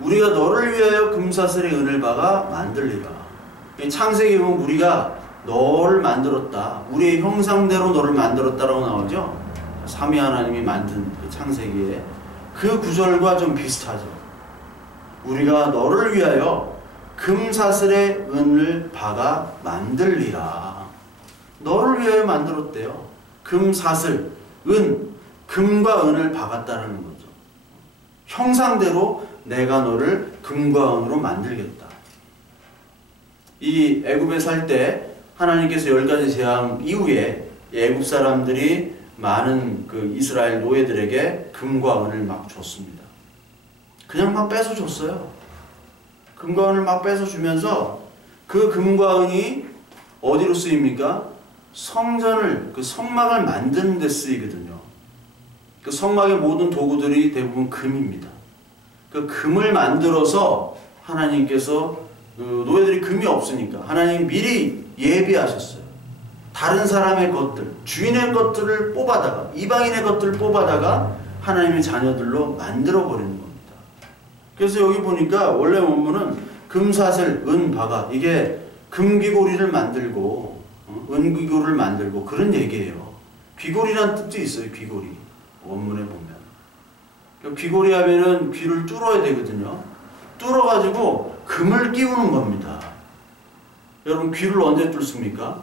우리가 너를 위하여 금사슬의 은을 박아 만들리라. 창세기에 보면 우리가 너를 만들었다. 우리의 형상대로 너를 만들었다라고 나오죠. 삼위 하나님이 만든 그 창세기에 그 구절과 좀 비슷하죠. 우리가 너를 위하여 금사슬의 은을 박아 만들리라. 너를 위하여 만들었대요. 금사슬, 은, 금과 은을 박았다는 거죠. 형상대로 내가 너를 금과 은으로 만들겠다. 이 애굽에 살 때 하나님께서 10가지 재앙 이후에 애굽 사람들이 많은 그 이스라엘 노예들에게 금과 은을 막 줬습니다. 그냥 막 뺏어 줬어요. 금과 은을 막 뺏어 주면서 그 금과 은이 어디로 쓰입니까? 성전을, 그 성막을 만드는 데 쓰이거든요. 그 성막의 모든 도구들이 대부분 금입니다. 그 금을 만들어서 하나님께서 그 노예들이 금이 없으니까 하나님이 미리 예비하셨어요. 다른 사람의 것들, 주인의 것들을 뽑아다가, 이방인의 것들을 뽑아다가 하나님의 자녀들로 만들어버리는 겁니다. 그래서 여기 보니까 원래 원문은 금사슬, 은박아, 이게 금귀고리를 만들고 은귀고리를 만들고 그런 얘기예요. 귀고리라는 뜻도 있어요. 귀고리. 원문에 보면. 귀고리 하면은 귀를 뚫어야 되거든요. 뚫어가지고 금을 끼우는 겁니다. 여러분 귀를 언제 뚫습니까?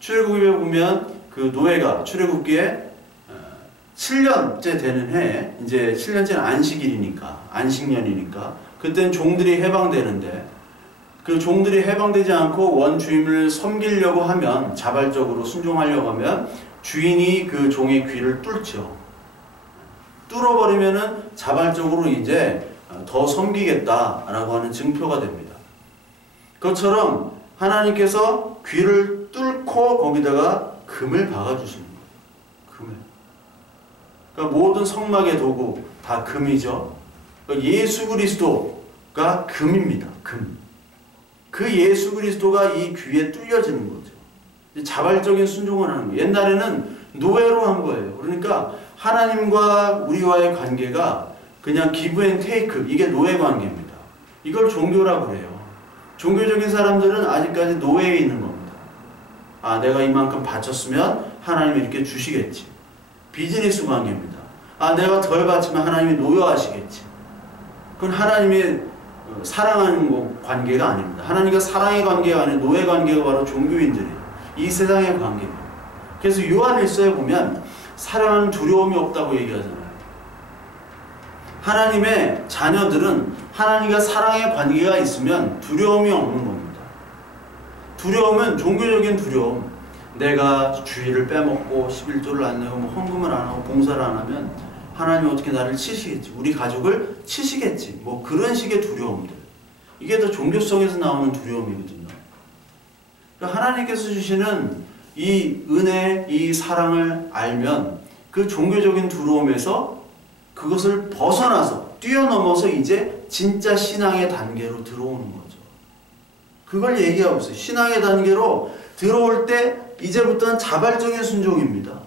출애굽기에 보면 그 노예가 출애굽기에 7년째 되는 해에 이제 7년째는 안식일이니까 안식년이니까 그때는 종들이 해방되는데 그 종들이 해방되지 않고 원주인을 섬기려고 하면 자발적으로 순종하려고 하면 주인이 그 종의 귀를 뚫죠. 뚫어버리면은 자발적으로 이제 더 섬기겠다라고 하는 증표가 됩니다. 그것처럼 하나님께서 귀를 뚫고 거기다가 금을 박아주시는 거예요. 금을. 그러니까 모든 성막의 도구 다 금이죠. 그러니까 예수 그리스도가 금입니다. 금. 그 예수 그리스도가 이 귀에 뚫려지는 거죠. 자발적인 순종을 하는 거예요. 옛날에는 노예로 한 거예요. 그러니까 하나님과 우리와의 관계가 그냥 기브 앤 테이크, 이게 노예 관계입니다. 이걸 종교라고 그래요. 종교적인 사람들은 아직까지 노예에 있는 겁니다. 아, 내가 이만큼 바쳤으면 하나님이 이렇게 주시겠지. 비즈니스 관계입니다. 아, 내가 덜 바치면 하나님이 노여하시겠지. 그건 하나님의 사랑하는 관계가 아닙니다. 하나님과 사랑의 관계가 아닌 노예 관계가 바로 종교인들이에요. 이 세상의 관계입니다. 그래서 요한일서에 보면 사랑은 두려움이 없다고 얘기하잖아요. 하나님의 자녀들은 하나님과 사랑의 관계가 있으면 두려움이 없는 겁니다. 두려움은 종교적인 두려움. 내가 주일을 빼먹고 11조를 안 내고 헌금을 안 하고 봉사를 안 하면 하나님이 어떻게 나를 치시겠지, 우리 가족을 치시겠지, 뭐 그런 식의 두려움들. 이게 더 종교성에서 나오는 두려움이거든요. 그러니까 하나님께서 주시는 이 은혜, 이 사랑을 알면 그 종교적인 두려움에서 그것을 벗어나서 뛰어넘어서 이제 진짜 신앙의 단계로 들어오는 거죠. 그걸 얘기하고 있어요. 신앙의 단계로 들어올 때 이제부터는 자발적인 순종입니다.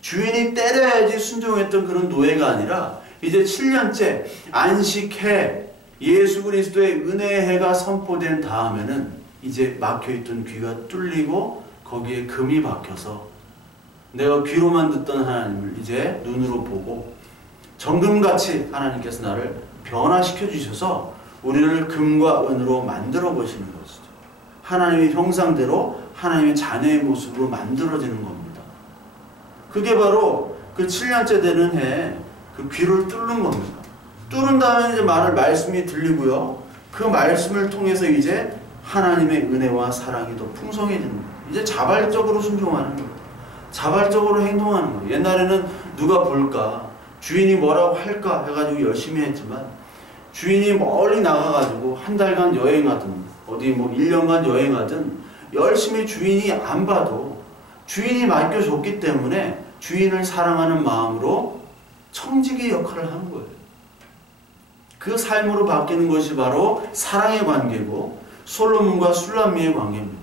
주인이 때려야지 순종했던 그런 노예가 아니라 이제 7년째 안식해 예수 그리스도의 은혜의 해가 선포된 다음에는 이제 막혀있던 귀가 뚫리고 거기에 금이 박혀서 내가 귀로만 듣던 하나님을 이제 눈으로 보고 정금같이 하나님께서 나를 변화시켜 주셔서 우리를 금과 은으로 만들어 보시는 것이죠. 하나님의 형상대로 하나님의 자녀의 모습으로 만들어지는 겁니다. 그게 바로 그 7년째 되는 해에 그 귀를 뚫는 겁니다. 뚫은 다음에 이제 말씀이 들리고요. 그 말씀을 통해서 이제 하나님의 은혜와 사랑이 더 풍성해지는 거예요. 이제 자발적으로 순종하는 거예요. 자발적으로 행동하는 거예요. 옛날에는 누가 볼까, 주인이 뭐라고 할까 해가지고 열심히 했지만 주인이 멀리 나가가지고 한 달간 여행하든 어디 뭐 1년간 여행하든 열심히 주인이 안 봐도 주인이 맡겨줬기 때문에 주인을 사랑하는 마음으로 청지기 역할을 하는 거예요. 그 삶으로 바뀌는 것이 바로 사랑의 관계고 솔로몬과 술람미의 관계입니다.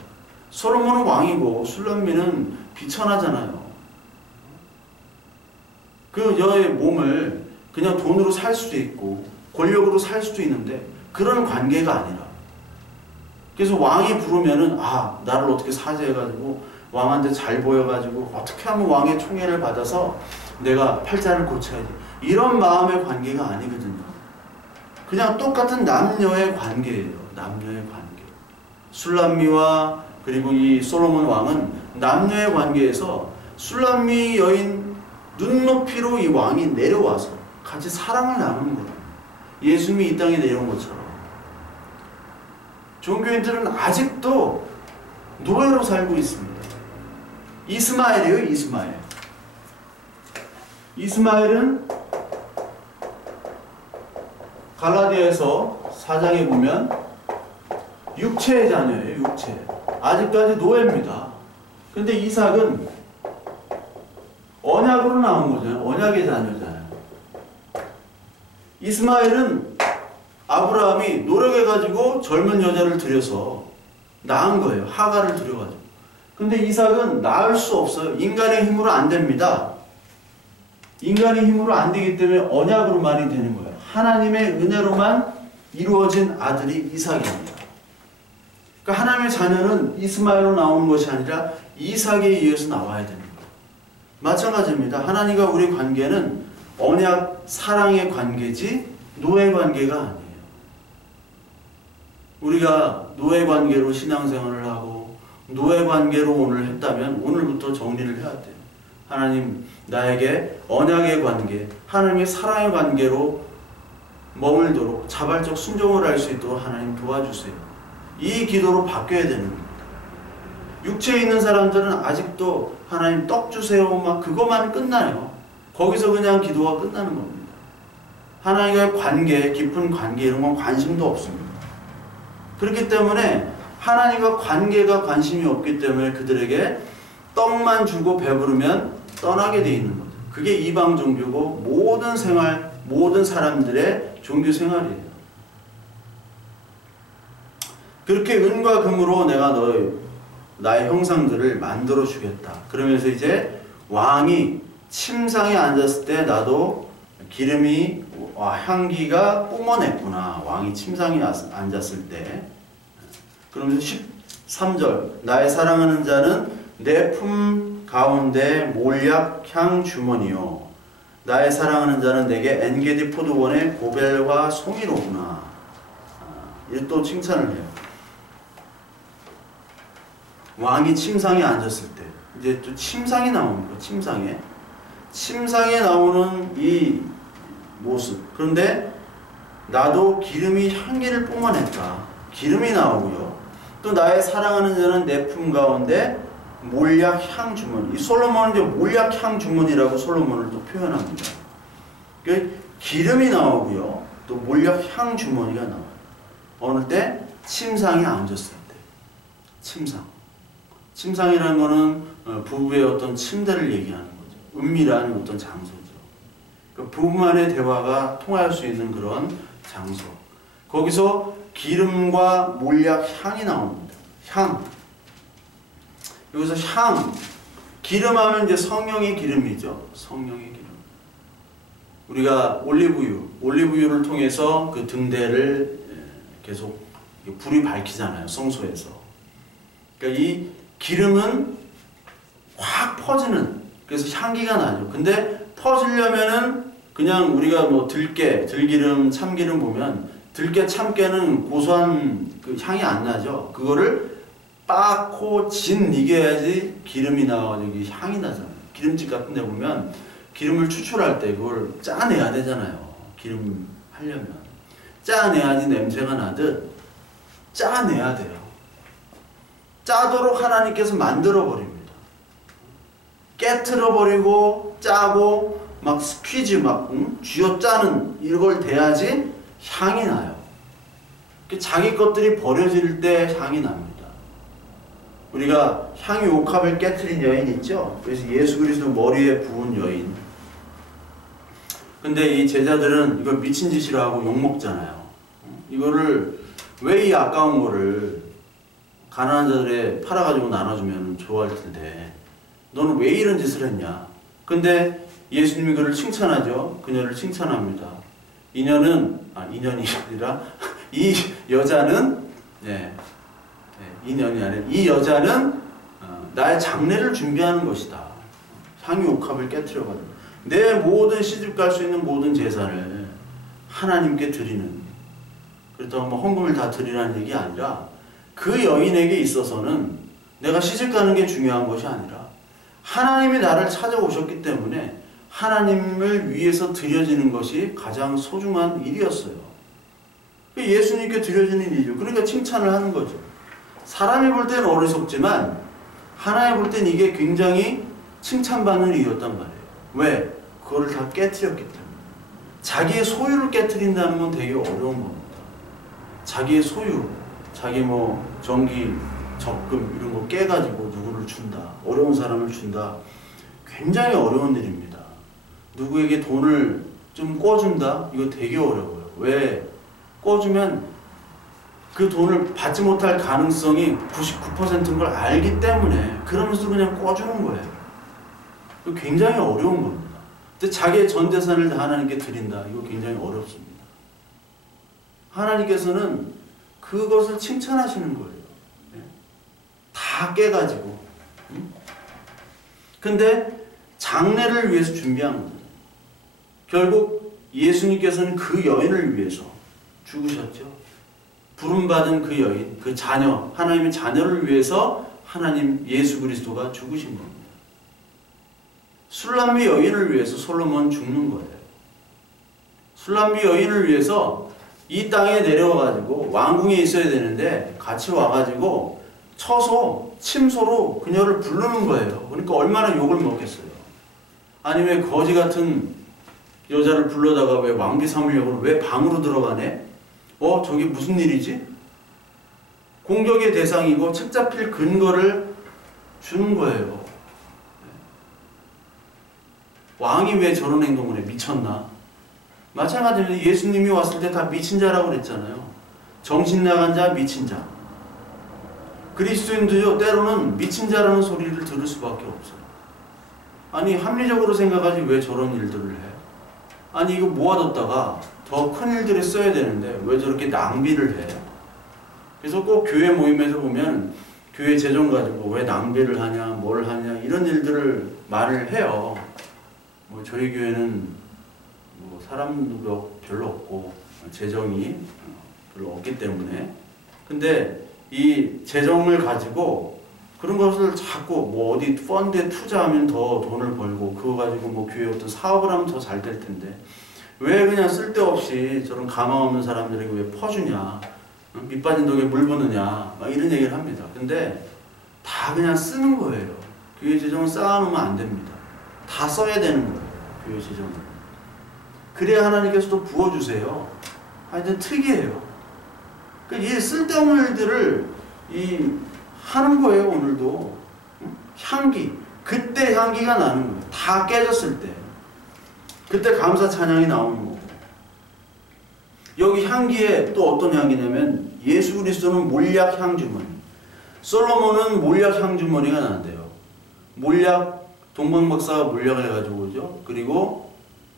솔로몬은 왕이고 술람미는 비천하잖아요. 그 여의 몸을 그냥 돈으로 살 수도 있고 권력으로 살 수도 있는데 그런 관계가 아니라, 그래서 왕이 부르면은 아, 나를 어떻게 사죄해가지고 왕한테 잘 보여가지고 어떻게 하면 왕의 총애를 받아서 내가 팔자를 고쳐야지, 이런 마음의 관계가 아니거든요. 그냥 똑같은 남녀의 관계예요. 남녀의 관계. 술람미와 그리고 이 솔로몬 왕은 남녀의 관계에서 술람미 여인 눈높이로 이 왕이 내려와서 같이 사랑을 나누는 거예요. 예수님이 이 땅에 내려온 것처럼. 종교인들은 아직도 노예로 살고 있습니다. 이스마엘이에요, 이스마엘. 이스마엘은 갈라디아에서 4장에 보면 육체의 자녀예요, 육체. 아직까지 노예입니다. 근데 이삭은 언약으로 나온 거잖아요. 언약의 자녀잖아요. 이스마엘은 아브라함이 노력해가지고 젊은 여자를 들여서 낳은 거예요. 하가를 들여가지고. 근데 이삭은 낳을 수 없어요. 인간의 힘으로 안 됩니다. 인간의 힘으로 안 되기 때문에 언약으로만이 되는 거예요. 하나님의 은혜로만 이루어진 아들이 이삭입니다. 그러니까 하나님의 자녀는 이스마엘로 나오는 것이 아니라 이삭에 의해서 나와야 되는 거예요. 마찬가지입니다. 하나님과 우리 관계는 언약, 사랑의 관계지 노예 관계가 아니에요. 우리가 노예 관계로 신앙생활을 하고 노예 관계로 오늘 했다면 오늘부터 정리를 해야 돼요. 하나님, 나에게 언약의 관계, 하나님의 사랑의 관계로 머물도록 자발적 순종을 할 수 있도록 하나님 도와주세요. 이 기도로 바뀌어야 되는 겁니다. 육체에 있는 사람들은 아직도 하나님 떡 주세요 막 그것만 끝나요. 거기서 그냥 기도가 끝나는 겁니다. 하나님과의 관계, 깊은 관계 이런 건 관심도 없습니다. 그렇기 때문에 하나님과 관계가 관심이 없기 때문에 그들에게 떡만 주고 배부르면 떠나게 돼 있는 거죠. 그게 이방 종교고 모든 생활, 모든 사람들의 종교 생활이에요. 그렇게 은과 금으로 내가 나의 형상들을 만들어 주겠다. 그러면서 이제 왕이 침상에 앉았을 때 나도 기름이 향기가 뿜어냈구나. 왕이 침상에 앉았을 때. 그러면서 13절 나의 사랑하는 자는 내 품 가운데 몰약 향 주머니요 나의 사랑하는 자는 내게 엔게디 포도원의 고벨과 송이로구나. 이제 또 칭찬을 해요. 왕이 침상에 앉았을 때 이제 또 침상이 나오는 거예요. 침상에 나오는 이 모습. 그런데 나도 기름이 향기를 뿜어냈다. 기름이 나오고요. 또 나의 사랑하는 자는 내 품 가운데 몰약 향 주머니. 이 솔로몬은 이제 몰약 향 주머니라고 솔로몬을 또 표현합니다. 기름이 나오고요. 또 몰약 향 주머니가 나와요. 어느 때? 침상에 앉았을 때. 침상이라는 거는 부부의 어떤 침대를 얘기하는 거죠. 은밀한 어떤 장소죠. 그러니까 부부만의 대화가 통할 수 있는 그런 장소. 거기서 기름과 몰약 향이 나옵니다. 향. 여기서 기름 하면 이제 성령의 기름이죠. 성령의 기름. 우리가 올리브유를 통해서 그 등대를 계속 불이 밝히잖아요. 성소에서. 그러니까 이 기름은 확 퍼지는, 그래서 향기가 나죠. 근데 퍼지려면은 그냥 우리가 뭐 들기름, 참기름 보면 들깨, 참깨는 고소한 그 향이 안 나죠. 그거를 빻고 이겨야지 기름이 나와가지고 향이 나잖아요. 기름집 같은 데 보면 기름을 추출할 때 그걸 짜내야 되잖아요. 기름 하려면. 짜내야지 냄새가 나듯 짜내야 돼요. 짜도록 하나님께서 만들어버립니다. 깨트려버리고 짜고 막 스퀴즈 쥐어짜는 이걸 대야지 향이 나요. 자기 것들이 버려질 때 향이 납니다. 우리가 향유 옥합을 깨트린 여인 있죠? 그래서 예수 그리스도 머리에 부은 여인. 근데 이 제자들은 이걸 미친 짓이라 하고 욕먹잖아요. 이거를 왜 이 아까운 거를 가난한 자들에 팔아가지고 나눠주면 좋아할 텐데 너는 왜 이런 짓을 했냐? 근데 예수님이 그를 칭찬하죠. 그녀를 칭찬합니다. 인연이 아니라 이 여자는 인연이 아니라 이 여자는 나의 장례를 준비하는 것이다. 향유 옥합을 깨트려가지고 내 모든 시집갈 수 있는 모든 재산을 하나님께 드리는, 그렇다고 뭐 헌금을 다 드리라는 얘기 아니라 그 여인에게 있어서는 내가 시집가는 게 중요한 것이 아니라 하나님이 나를 찾아오셨기 때문에 하나님을 위해서 드려지는 것이 가장 소중한 일이었어요. 예수님께 드려지는 일이죠. 그러니까 칭찬을 하는 거죠. 사람이 볼 때는 어리석지만 하나님 볼 때는 이게 굉장히 칭찬받는 일이었단 말이에요. 왜? 그거를 다 깨트렸기 때문에. 자기의 소유를 깨트린다는 건 되게 어려운 겁니다. 자기의 소유, 자기 뭐 전기, 적금 이런 거 깨가지고 누구를 준다, 어려운 사람을 준다, 굉장히 어려운 일입니다. 누구에게 돈을 좀 꿔준다? 이거 되게 어려워요. 왜? 꿔주면 그 돈을 받지 못할 가능성이 99%인 걸 알기 때문에 그러면서 그냥 꿔주는 거예요. 굉장히 어려운 겁니다. 근데 자기의 전 재산을 다 하나님께 드린다. 이거 굉장히 어렵습니다. 하나님께서는 그것을 칭찬하시는 거예요. 다 깨가지고. 근데 장례를 위해서 준비한 거예요. 결국 예수님께서는 그 여인을 위해서 죽으셨죠. 부름받은 그 여인, 그 자녀, 하나님의 자녀를 위해서 하나님 예수 그리스도가 죽으신 겁니다. 술람비 여인을 위해서 솔로몬 죽는 거예요. 술람비 여인을 위해서 이 땅에 내려와가지고 왕궁에 있어야 되는데 같이 와가지고 침소로 그녀를 부르는 거예요. 그러니까 얼마나 욕을 먹겠어요. 아니 왜 거지 같은 여자를 불러다가 왜 왕비 삼으려고 왜 방으로 들어가네? 저게 무슨 일이지? 공격의 대상이고 책 잡힐 근거를 주는 거예요. 왕이 왜 저런 행동을 해? 미쳤나? 마찬가지로 예수님이 왔을 때 다 미친 자라고 그랬잖아요. 정신 나간 자, 미친 자. 그리스도인도요, 때로는 미친 자라는 소리를 들을 수밖에 없어요. 아니 합리적으로 생각하지 왜 저런 일들을 해? 아니 이거 모아뒀다가 더 큰 일들에 써야 되는데 왜 저렇게 낭비를 해? 그래서 꼭 교회 모임에서 보면 교회 재정 가지고 왜 낭비를 하냐, 뭘 하냐 이런 일들을 말을 해요. 뭐 저희 교회는 뭐 사람도 별로 없고 재정이 별로 없기 때문에. 근데 이 재정을 가지고 그런 것을 자꾸 뭐 어디 펀드에 투자하면 더 돈을 벌고 그거 가지고 뭐 교회 어떤 사업을 하면 더 잘 될 텐데 왜 그냥 쓸데없이 저런 가망 없는 사람들에게 왜 퍼주냐, 밑 빠진 독에 물 부느냐 막 이런 얘기를 합니다. 근데 다 그냥 쓰는 거예요. 교회 재정을 쌓아놓으면 안 됩니다. 다 써야 되는 거예요. 교회 재정을. 그래야 하나님께서도 부어주세요. 하여튼 특이해요. 그러니까 이 쓸데없는 일들을 하는 거예요. 오늘도 향기, 그때 향기가 나는 거예요. 다 깨졌을 때 그때 감사 찬양이 나오는 거고. 여기 향기에 또 어떤 향기냐면 예수 그리스도는 몰약 향주머니, 솔로몬은 몰약 향주머니가 나는데요. 몰약, 동방박사가 몰약을 가지고 오죠. 그리고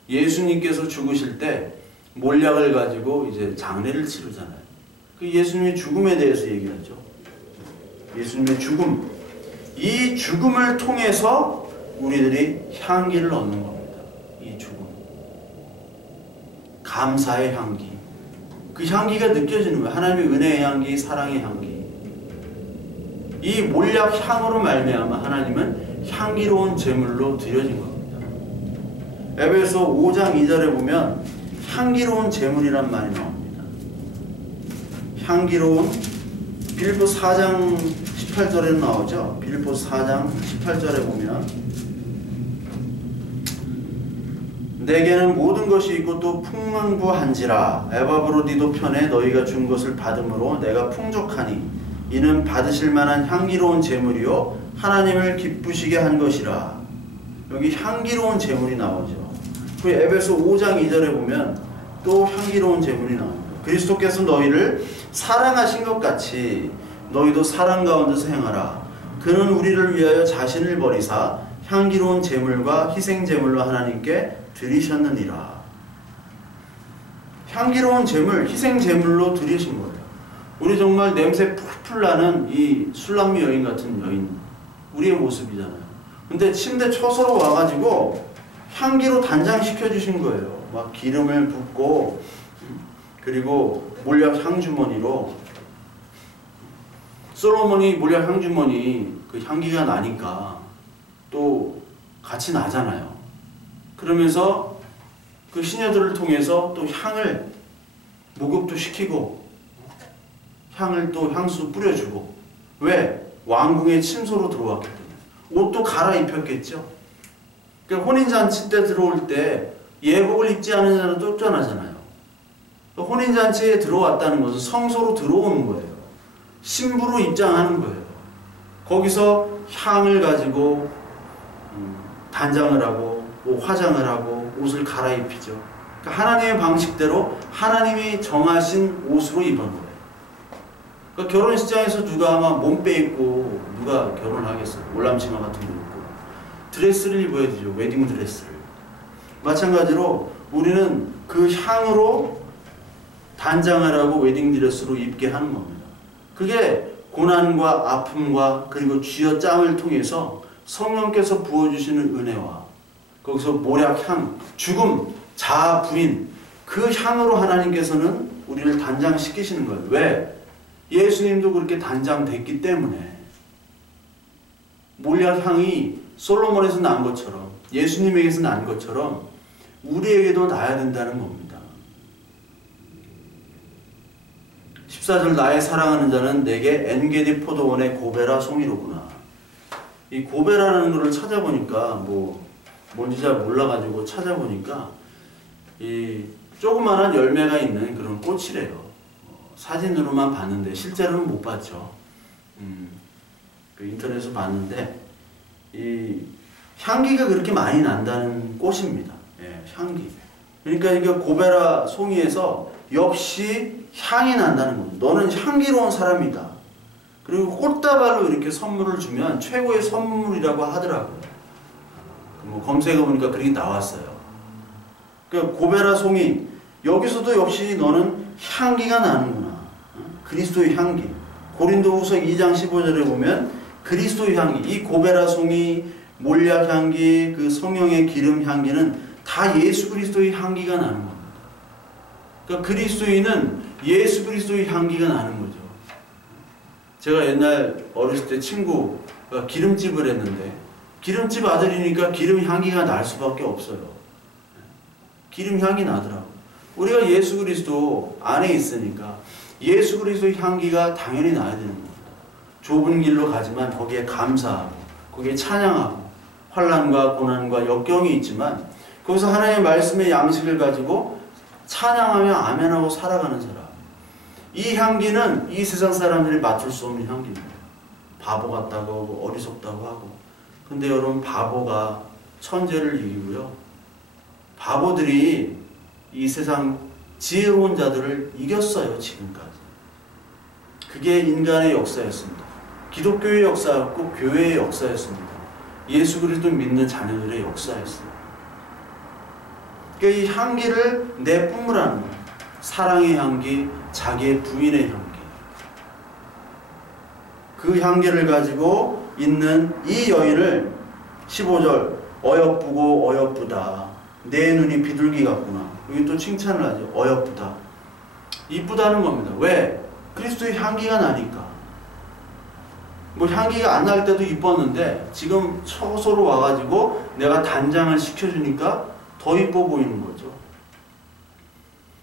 예수님께서 죽으실 때 몰약을 가지고 이제 장례를 치르잖아요. 그 예수님의 죽음에 대해서 얘기하죠. 예수님의 죽음, 이 죽음을 통해서 우리들이 향기를 얻는 겁니다. 이 죽음, 감사의 향기, 그 향기가 느껴지는 거예요. 하나님의 은혜의 향기, 사랑의 향기. 이 몰약 향으로 말미암아 하나님은 향기로운 제물로 드려진 겁니다. 에베소 5장 2절에 보면 향기로운 제물이란 말이 나옵니다. 향기로운, 빌립보 4장 18절에 나오죠. 빌립보 4장 18절에 보면 내게는 모든 것이 있고 또 풍만부한지라 에바브로디도 편에 너희가 준 것을 받음으로 내가 풍족하니 이는 받으실 만한 향기로운 제물이요 하나님을 기쁘시게 한 것이라. 여기 향기로운 제물이 나오죠. 그 에베소 5장 2절에 보면 또 향기로운 제물이 나옵니다. 그리스도께서 너희를 사랑하신 것 같이 너희도 사랑 가운데서 행하라. 그는 우리를 위하여 자신을 버리사 향기로운 제물과 희생 제물로 하나님께 드리셨느니라. 향기로운 제물, 희생 제물로 드리신 거예요. 우리 정말 냄새 풀풀 나는 이 술람미 여인 같은 여인, 우리의 모습이잖아요. 근데 침대 처서로 와가지고 향기로 단장시켜 주신 거예요. 막 기름을 붓고 그리고 몰약 향주머니로. 솔로몬이 몰약 향주머니 그 향기가 나니까 또 같이 나잖아요. 그러면서 그 시녀들을 통해서 또 향을 목욕도 시키고 향을 또 향수 뿌려주고. 왜? 왕궁의 침소로 들어왔기 때문에. 옷도 갈아입혔겠죠. 그러니까 혼인잔치 때 들어올 때 예복을 입지 않은 자는 쫓겨나잖아요. 혼인잔치에 들어왔다는 것은 성소로 들어오는 거예요. 신부로 입장하는 거예요. 거기서 향을 가지고 단장을 하고 화장을 하고 옷을 갈아입히죠. 그러니까 하나님의 방식대로 하나님이 정하신 옷으로 입은 거예요. 그러니까 결혼식장에서 누가 아마 몸빼 입고 누가 결혼을 하겠어요. 올람치마 같은 거 입고 드레스를 입어야 되죠. 웨딩 드레스를. 마찬가지로 우리는 그 향으로 단장을 하고 웨딩 드레스로 입게 하는 겁니다. 그게 고난과 아픔과 그리고 쥐어 짬을 통해서 성령께서 부어주시는 은혜와 거기서 모략향, 죽음, 자아, 부인, 그 향으로 하나님께서는 우리를 단장시키시는 거예요. 왜? 예수님도 그렇게 단장됐기 때문에. 몰약향이 솔로몬에서 난 것처럼, 예수님에게서 난 것처럼 우리에게도 나야 된다는 겁니다. 14절 나의 사랑하는 자는 내게 엔게디 포도원의 고베라 송이로구나. 이 고베라라는 것을 찾아보니까 뭔지 잘 몰라가지고 찾아보니까 이 조그만한 열매가 있는 그런 꽃이래요. 사진으로만 봤는데 실제로는 못 봤죠. 그 인터넷에서 봤는데 이 향기가 그렇게 많이 난다는 꽃입니다. 예, 향기. 그러니까 이게 고베라 송이에서 역시 향이 난다는 겁니다. 너는 향기로운 사람이다. 그리고 꽃다발로 이렇게 선물을 주면 최고의 선물이라고 하더라고요. 뭐 검색해보니까 그렇게 나왔어요. 그러니까 고베라 송이, 여기서도 역시 너는 향기가 나는구나. 그리스도의 향기. 고린도후서 2장 15절에 보면 그리스도의 향기, 이 고베라 송이, 몰약 향기, 그 성령의 기름 향기는 다 예수 그리스도의 향기가 나는 겁니다. 그러니까 그리스도인은 예수 그리스도의 향기가 나는 거죠. 제가 옛날 어렸을 때 친구가 기름집을 했는데 기름집 아들이니까 기름 향기가 날 수밖에 없어요. 기름 향이 나더라고요. 우리가 예수 그리스도 안에 있으니까 예수 그리스도의 향기가 당연히 나야 되는 겁니다. 좁은 길로 가지만 거기에 감사하고 거기에 찬양하고 환난과 고난과 역경이 있지만 거기서 하나님의 말씀의 양식을 가지고 찬양하며 아멘하고 살아가는 사람. 이 향기는 이 세상 사람들이 맡을 수 없는 향기입니다. 바보 같다고 하고 어리석다고 하고. 근데 여러분, 바보가 천재를 이기고요, 바보들이 이 세상 지혜로운 자들을 이겼어요. 지금까지. 그게 인간의 역사였습니다. 기독교의 역사였고 교회의 역사였습니다. 예수 그리스도 믿는 자녀들의 역사였어요. 그러니까 이 향기를 내뿜으라는 거예요. 사랑의 향기, 자기의 부인의 향기. 그 향기를 가지고 있는 이 여인을 15절, 어여쁘고 어여쁘다. 내 눈이 비둘기 같구나. 여기 또 칭찬을 하죠. 어여쁘다. 이쁘다는 겁니다. 왜? 그리스도의 향기가 나니까. 뭐 향기가 안 날 때도 이뻤는데 지금 처소로 와가지고 내가 단장을 시켜주니까 더 이뻐 보이는 거죠.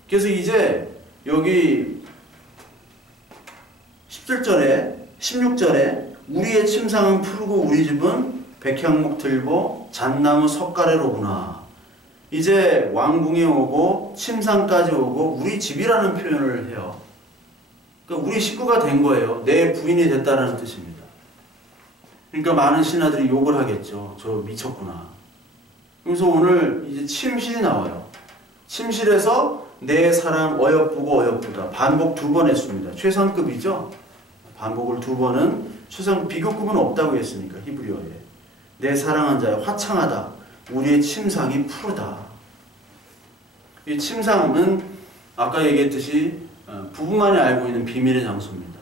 그래서 이제 여기 17절에 16절에 우리의 침상은 푸르고 우리 집은 백향목 들고 잣나무 석가래로구나. 이제 왕궁에 오고 침상까지 오고 우리 집이라는 표현을 해요. 그러니까 우리 식구가 된 거예요. 내 부인이 됐다는 뜻입니다. 그러니까 많은 신하들이 욕을 하겠죠. 저 미쳤구나. 그래서 오늘 이제 침실이 나와요. 침실에서 내 사랑 어여쁘고 어여쁘다. 반복 2번 했습니다. 최선급이죠. 반복을 2번은 최선, 비교급은 없다고 했으니까 히브리어에. 내 사랑한 자여 화창하다. 우리의 침상이 푸르다. 이 침상은 아까 얘기했듯이 부부만이 알고 있는 비밀의 장소입니다.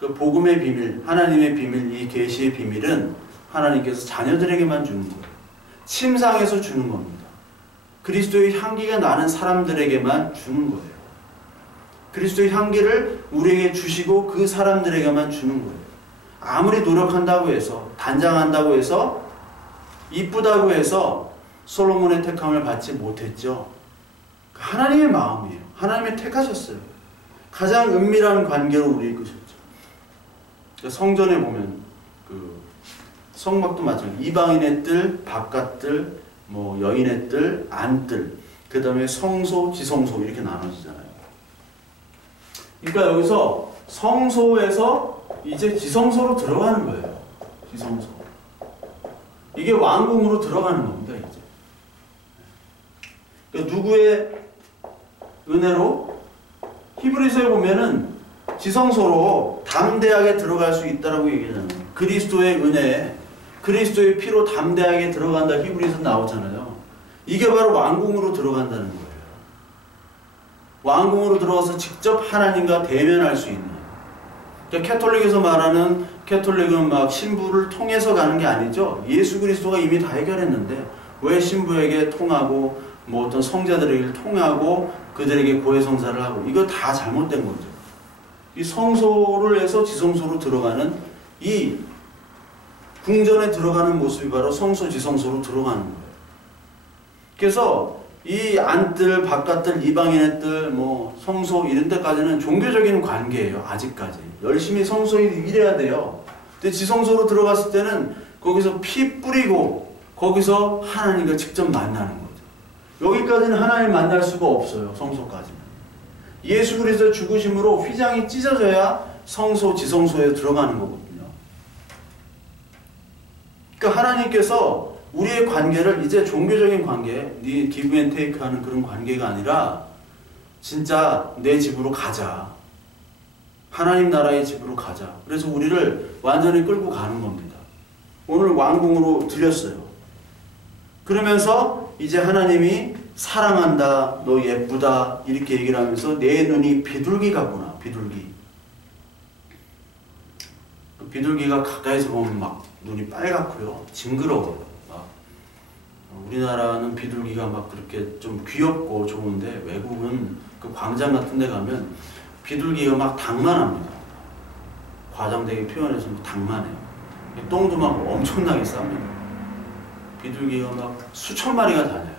그 복음의 비밀, 하나님의 비밀, 이 계시의 비밀은 하나님께서 자녀들에게만 주는 거예요. 침상에서 주는 겁니다. 그리스도의 향기가 나는 사람들에게만 주는 거예요. 그리스도의 향기를 우리에게 주시고 그 사람들에게만 주는 거예요. 아무리 노력한다고 해서, 단장한다고 해서, 이쁘다고 해서 솔로몬의 택함을 받지 못했죠. 하나님의 마음이에요. 하나님이 택하셨어요. 가장 은밀한 관계로 우리 이끄셨죠. 성전에 보면 그 성막도 마찬가지로 이방인의 뜰, 바깥뜰, 뭐 여인의 뜰, 안뜰, 그 다음에 성소, 지성소 이렇게 나눠지잖아요. 그러니까 여기서 성소에서 이제 지성소로 들어가는 거예요. 지성소. 이게 왕궁으로 들어가는 겁니다. 이제. 그러니까 누구의 은혜로? 히브리서에 보면은 지성소로 담대하게 들어갈 수 있다라고 얘기하잖아요. 그리스도의 은혜에, 그리스도의 피로 담대하게 들어간다. 히브리서 나오잖아요. 이게 바로 왕궁으로 들어간다는 거예요. 왕궁으로 들어가서 직접 하나님과 대면할 수 있는. 그러니까 캐톨릭에서 말하는 캐톨릭은 막 신부를 통해서 가는 게 아니죠. 예수 그리스도가 이미 다 해결했는데 왜 신부에게 통하고 뭐 어떤 성자들에게 통하고 그들에게 고해성사를 하고, 이거 다 잘못된 거죠. 이 성소를 해서 지성소로 들어가는 이 궁전에 들어가는 모습이 바로 성소 지성소로 들어가는 거예요. 그래서 이 안뜰, 바깥뜰, 이방인의 뜰, 뭐 성소 이런 데까지는 종교적인 관계예요. 아직까지 열심히 성소에 일해야 돼요. 근데 지성소로 들어갔을 때는 거기서 피 뿌리고 거기서 하나님과 직접 만나는 거죠. 여기까지는 하나님 만날 수가 없어요. 성소까지는. 예수 그리스도 죽으심으로 휘장이 찢어져야 성소, 지성소에 들어가는 거거든요. 그러니까 하나님께서 우리의 관계를 이제 종교적인 관계, 네 기브 앤 테이크 하는 그런 관계가 아니라 진짜 내 집으로 가자. 하나님 나라의 집으로 가자. 그래서 우리를 완전히 끌고 가는 겁니다. 오늘 왕궁으로 들였어요. 그러면서 이제 하나님이 사랑한다, 너 예쁘다 이렇게 얘기를 하면서 내 눈이 비둘기 같구나. 비둘기가 가까이서 보면 막 눈이 빨갛고요, 징그러워요. 막 우리나라는 비둘기가 막 그렇게 좀 귀엽고 좋은데 외국은 그 광장 같은 데 가면 비둘기가 막 닭만합니다. 과장되게 표현해서 닭만해요. 똥도 막 엄청나게 쌉니다. 비둘기가 막 수천 마리가 다녀요.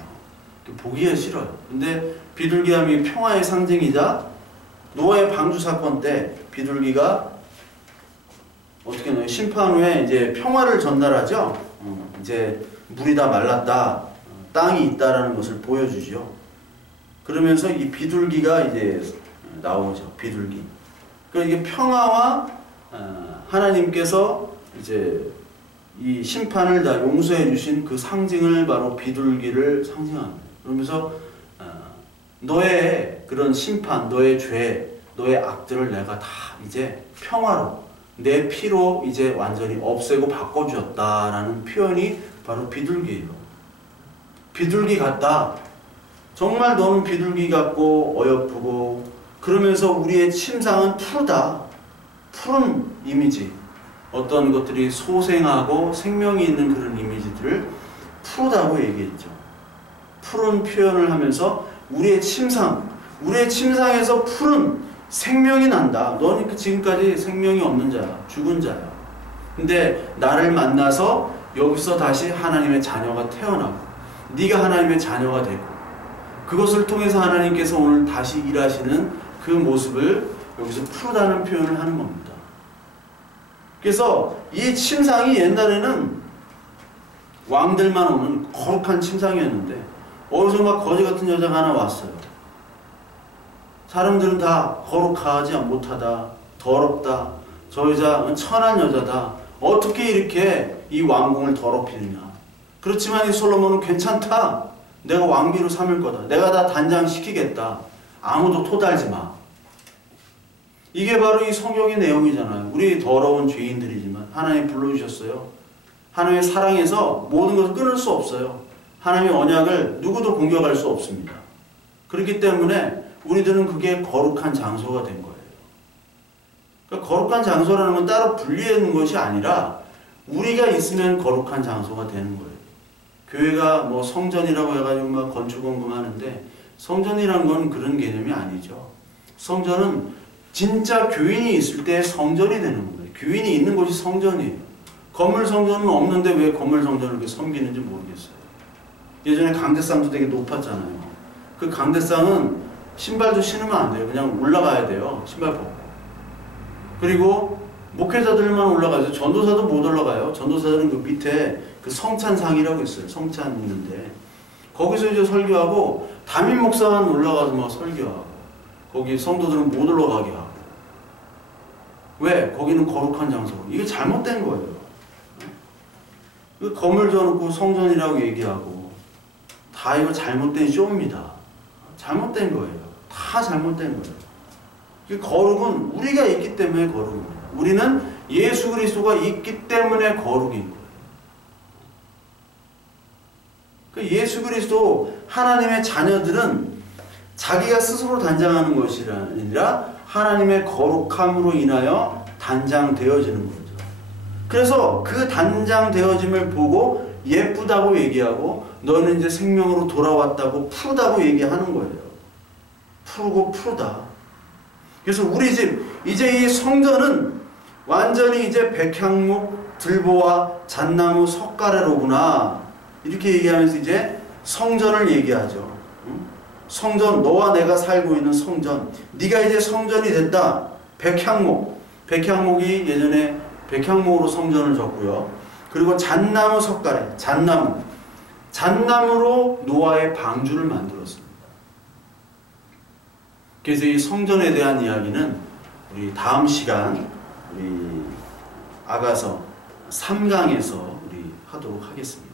보기가 싫어요. 근데 비둘기함이 평화의 상징이자 노아의 방주 사건 때 비둘기가 어떻게 해요? 심판 후에 이제 평화를 전달하죠. 이제 물이 다 말랐다, 땅이 있다라는 것을 보여주죠. 그러면서 이 비둘기가 이제 나오죠. 비둘기. 그러니까 이게 평화와 하나님께서 이제 이 심판을 다 용서해 주신 그 상징을 바로 비둘기를 상징합니다. 그러면서 너의 그런 심판, 너의 죄, 너의 악들을 내가 다 이제 평화로 내 피로 이제 완전히 없애고 바꿔주었다라는 표현이 바로 비둘기예요. 비둘기 같다. 정말 너는 비둘기 같고 어여쁘고, 그러면서 우리의 침상은 푸르다. 푸른 이미지. 어떤 것들이 소생하고 생명이 있는 그런 이미지들을 푸르다고 얘기했죠. 푸른 표현을 하면서 우리의 침상에서 푸른 생명이 난다. 너는 지금까지 생명이 없는 자야. 죽은 자야. 근데 나를 만나서 여기서 다시 하나님의 자녀가 태어나고 네가 하나님의 자녀가 되고, 그것을 통해서 하나님께서 오늘 다시 일하시는 그 모습을 여기서 푸르다는 표현을 하는 겁니다. 그래서 이 침상이 옛날에는 왕들만 오는 거룩한 침상이었는데 어디서 막 거지 같은 여자가 하나 왔어요. 사람들은 다 거룩하지 못하다, 더럽다, 저 여자 천한 여자다, 어떻게 이렇게 이 왕궁을 더럽히느냐. 그렇지만 이 솔로몬은 괜찮다, 내가 왕비로 삼을 거다, 내가 다 단장시키겠다, 아무도 토달지 마. 이게 바로 이 성경의 내용이잖아요. 우리 더러운 죄인들이지만 하나님 불러주셨어요. 하나님의 사랑에서 모든 것을 끊을 수 없어요. 하나님의 언약을 누구도 공격할 수 없습니다. 그렇기 때문에 우리들은 그게 거룩한 장소가 된 거예요. 그러니까 거룩한 장소라는 건 따로 분리하는 것이 아니라 우리가 있으면 거룩한 장소가 되는 거예요. 교회가 뭐 성전이라고 해가지고 막 건축원금하는데 성전이란 건 그런 개념이 아니죠. 성전은 진짜 교인이 있을 때 성전이 되는 거예요. 교인이 있는 곳이 성전이에요. 건물 성전은 없는데 왜 건물 성전을 이렇게 섬기는지 모르겠어요. 예전에 강대상도 되게 높았잖아요. 그 강대상은 신발도 신으면 안 돼요. 그냥 올라가야 돼요. 신발 벗고. 그리고 목회자들만 올라가죠. 전도사도 못 올라가요. 전도사들은 그 밑에 그 성찬상이라고 있어요. 성찬 있는데 거기서 이제 설교하고 담임 목사만 올라가서 막 설교하고 거기 성도들은 못 올라가게 하고. 왜? 거기는 거룩한 장소고. 이게 잘못된 거예요. 건물 줘놓고 성전이라고 얘기하고 다 이거 잘못된 쇼입니다. 잘못된 거예요. 다 잘못된 거예요. 거룩은 우리가 있기 때문에 거룩입니다. 우리는 예수 그리스도가 있기 때문에 거룩인 거예요. 예수 그리스도 하나님의 자녀들은 자기가 스스로 단장하는 것이 아니라 하나님의 거룩함으로 인하여 단장되어지는 거죠. 그래서 그 단장되어짐을 보고 예쁘다고 얘기하고 너는 이제 생명으로 돌아왔다고 푸르다고 얘기하는 거예요. 푸르고 푸르다. 그래서 우리 집 이제 이 성전은 완전히 이제 백향목, 들보와 잣나무, 석가래로구나. 이렇게 얘기하면서 이제 성전을 얘기하죠. 성전, 너와 내가 살고 있는 성전. 네가 이제 성전이 됐다. 백향목. 백향목이 예전에 백향목으로 성전을 졌고요. 그리고 잣나무, 석가래. 잣나무. 잣나무로 노아의 방주를 만들었습니다. 그래서 이 성전에 대한 이야기는 우리 다음 시간 우리 아가서 3강에서 우리 하도록 하겠습니다.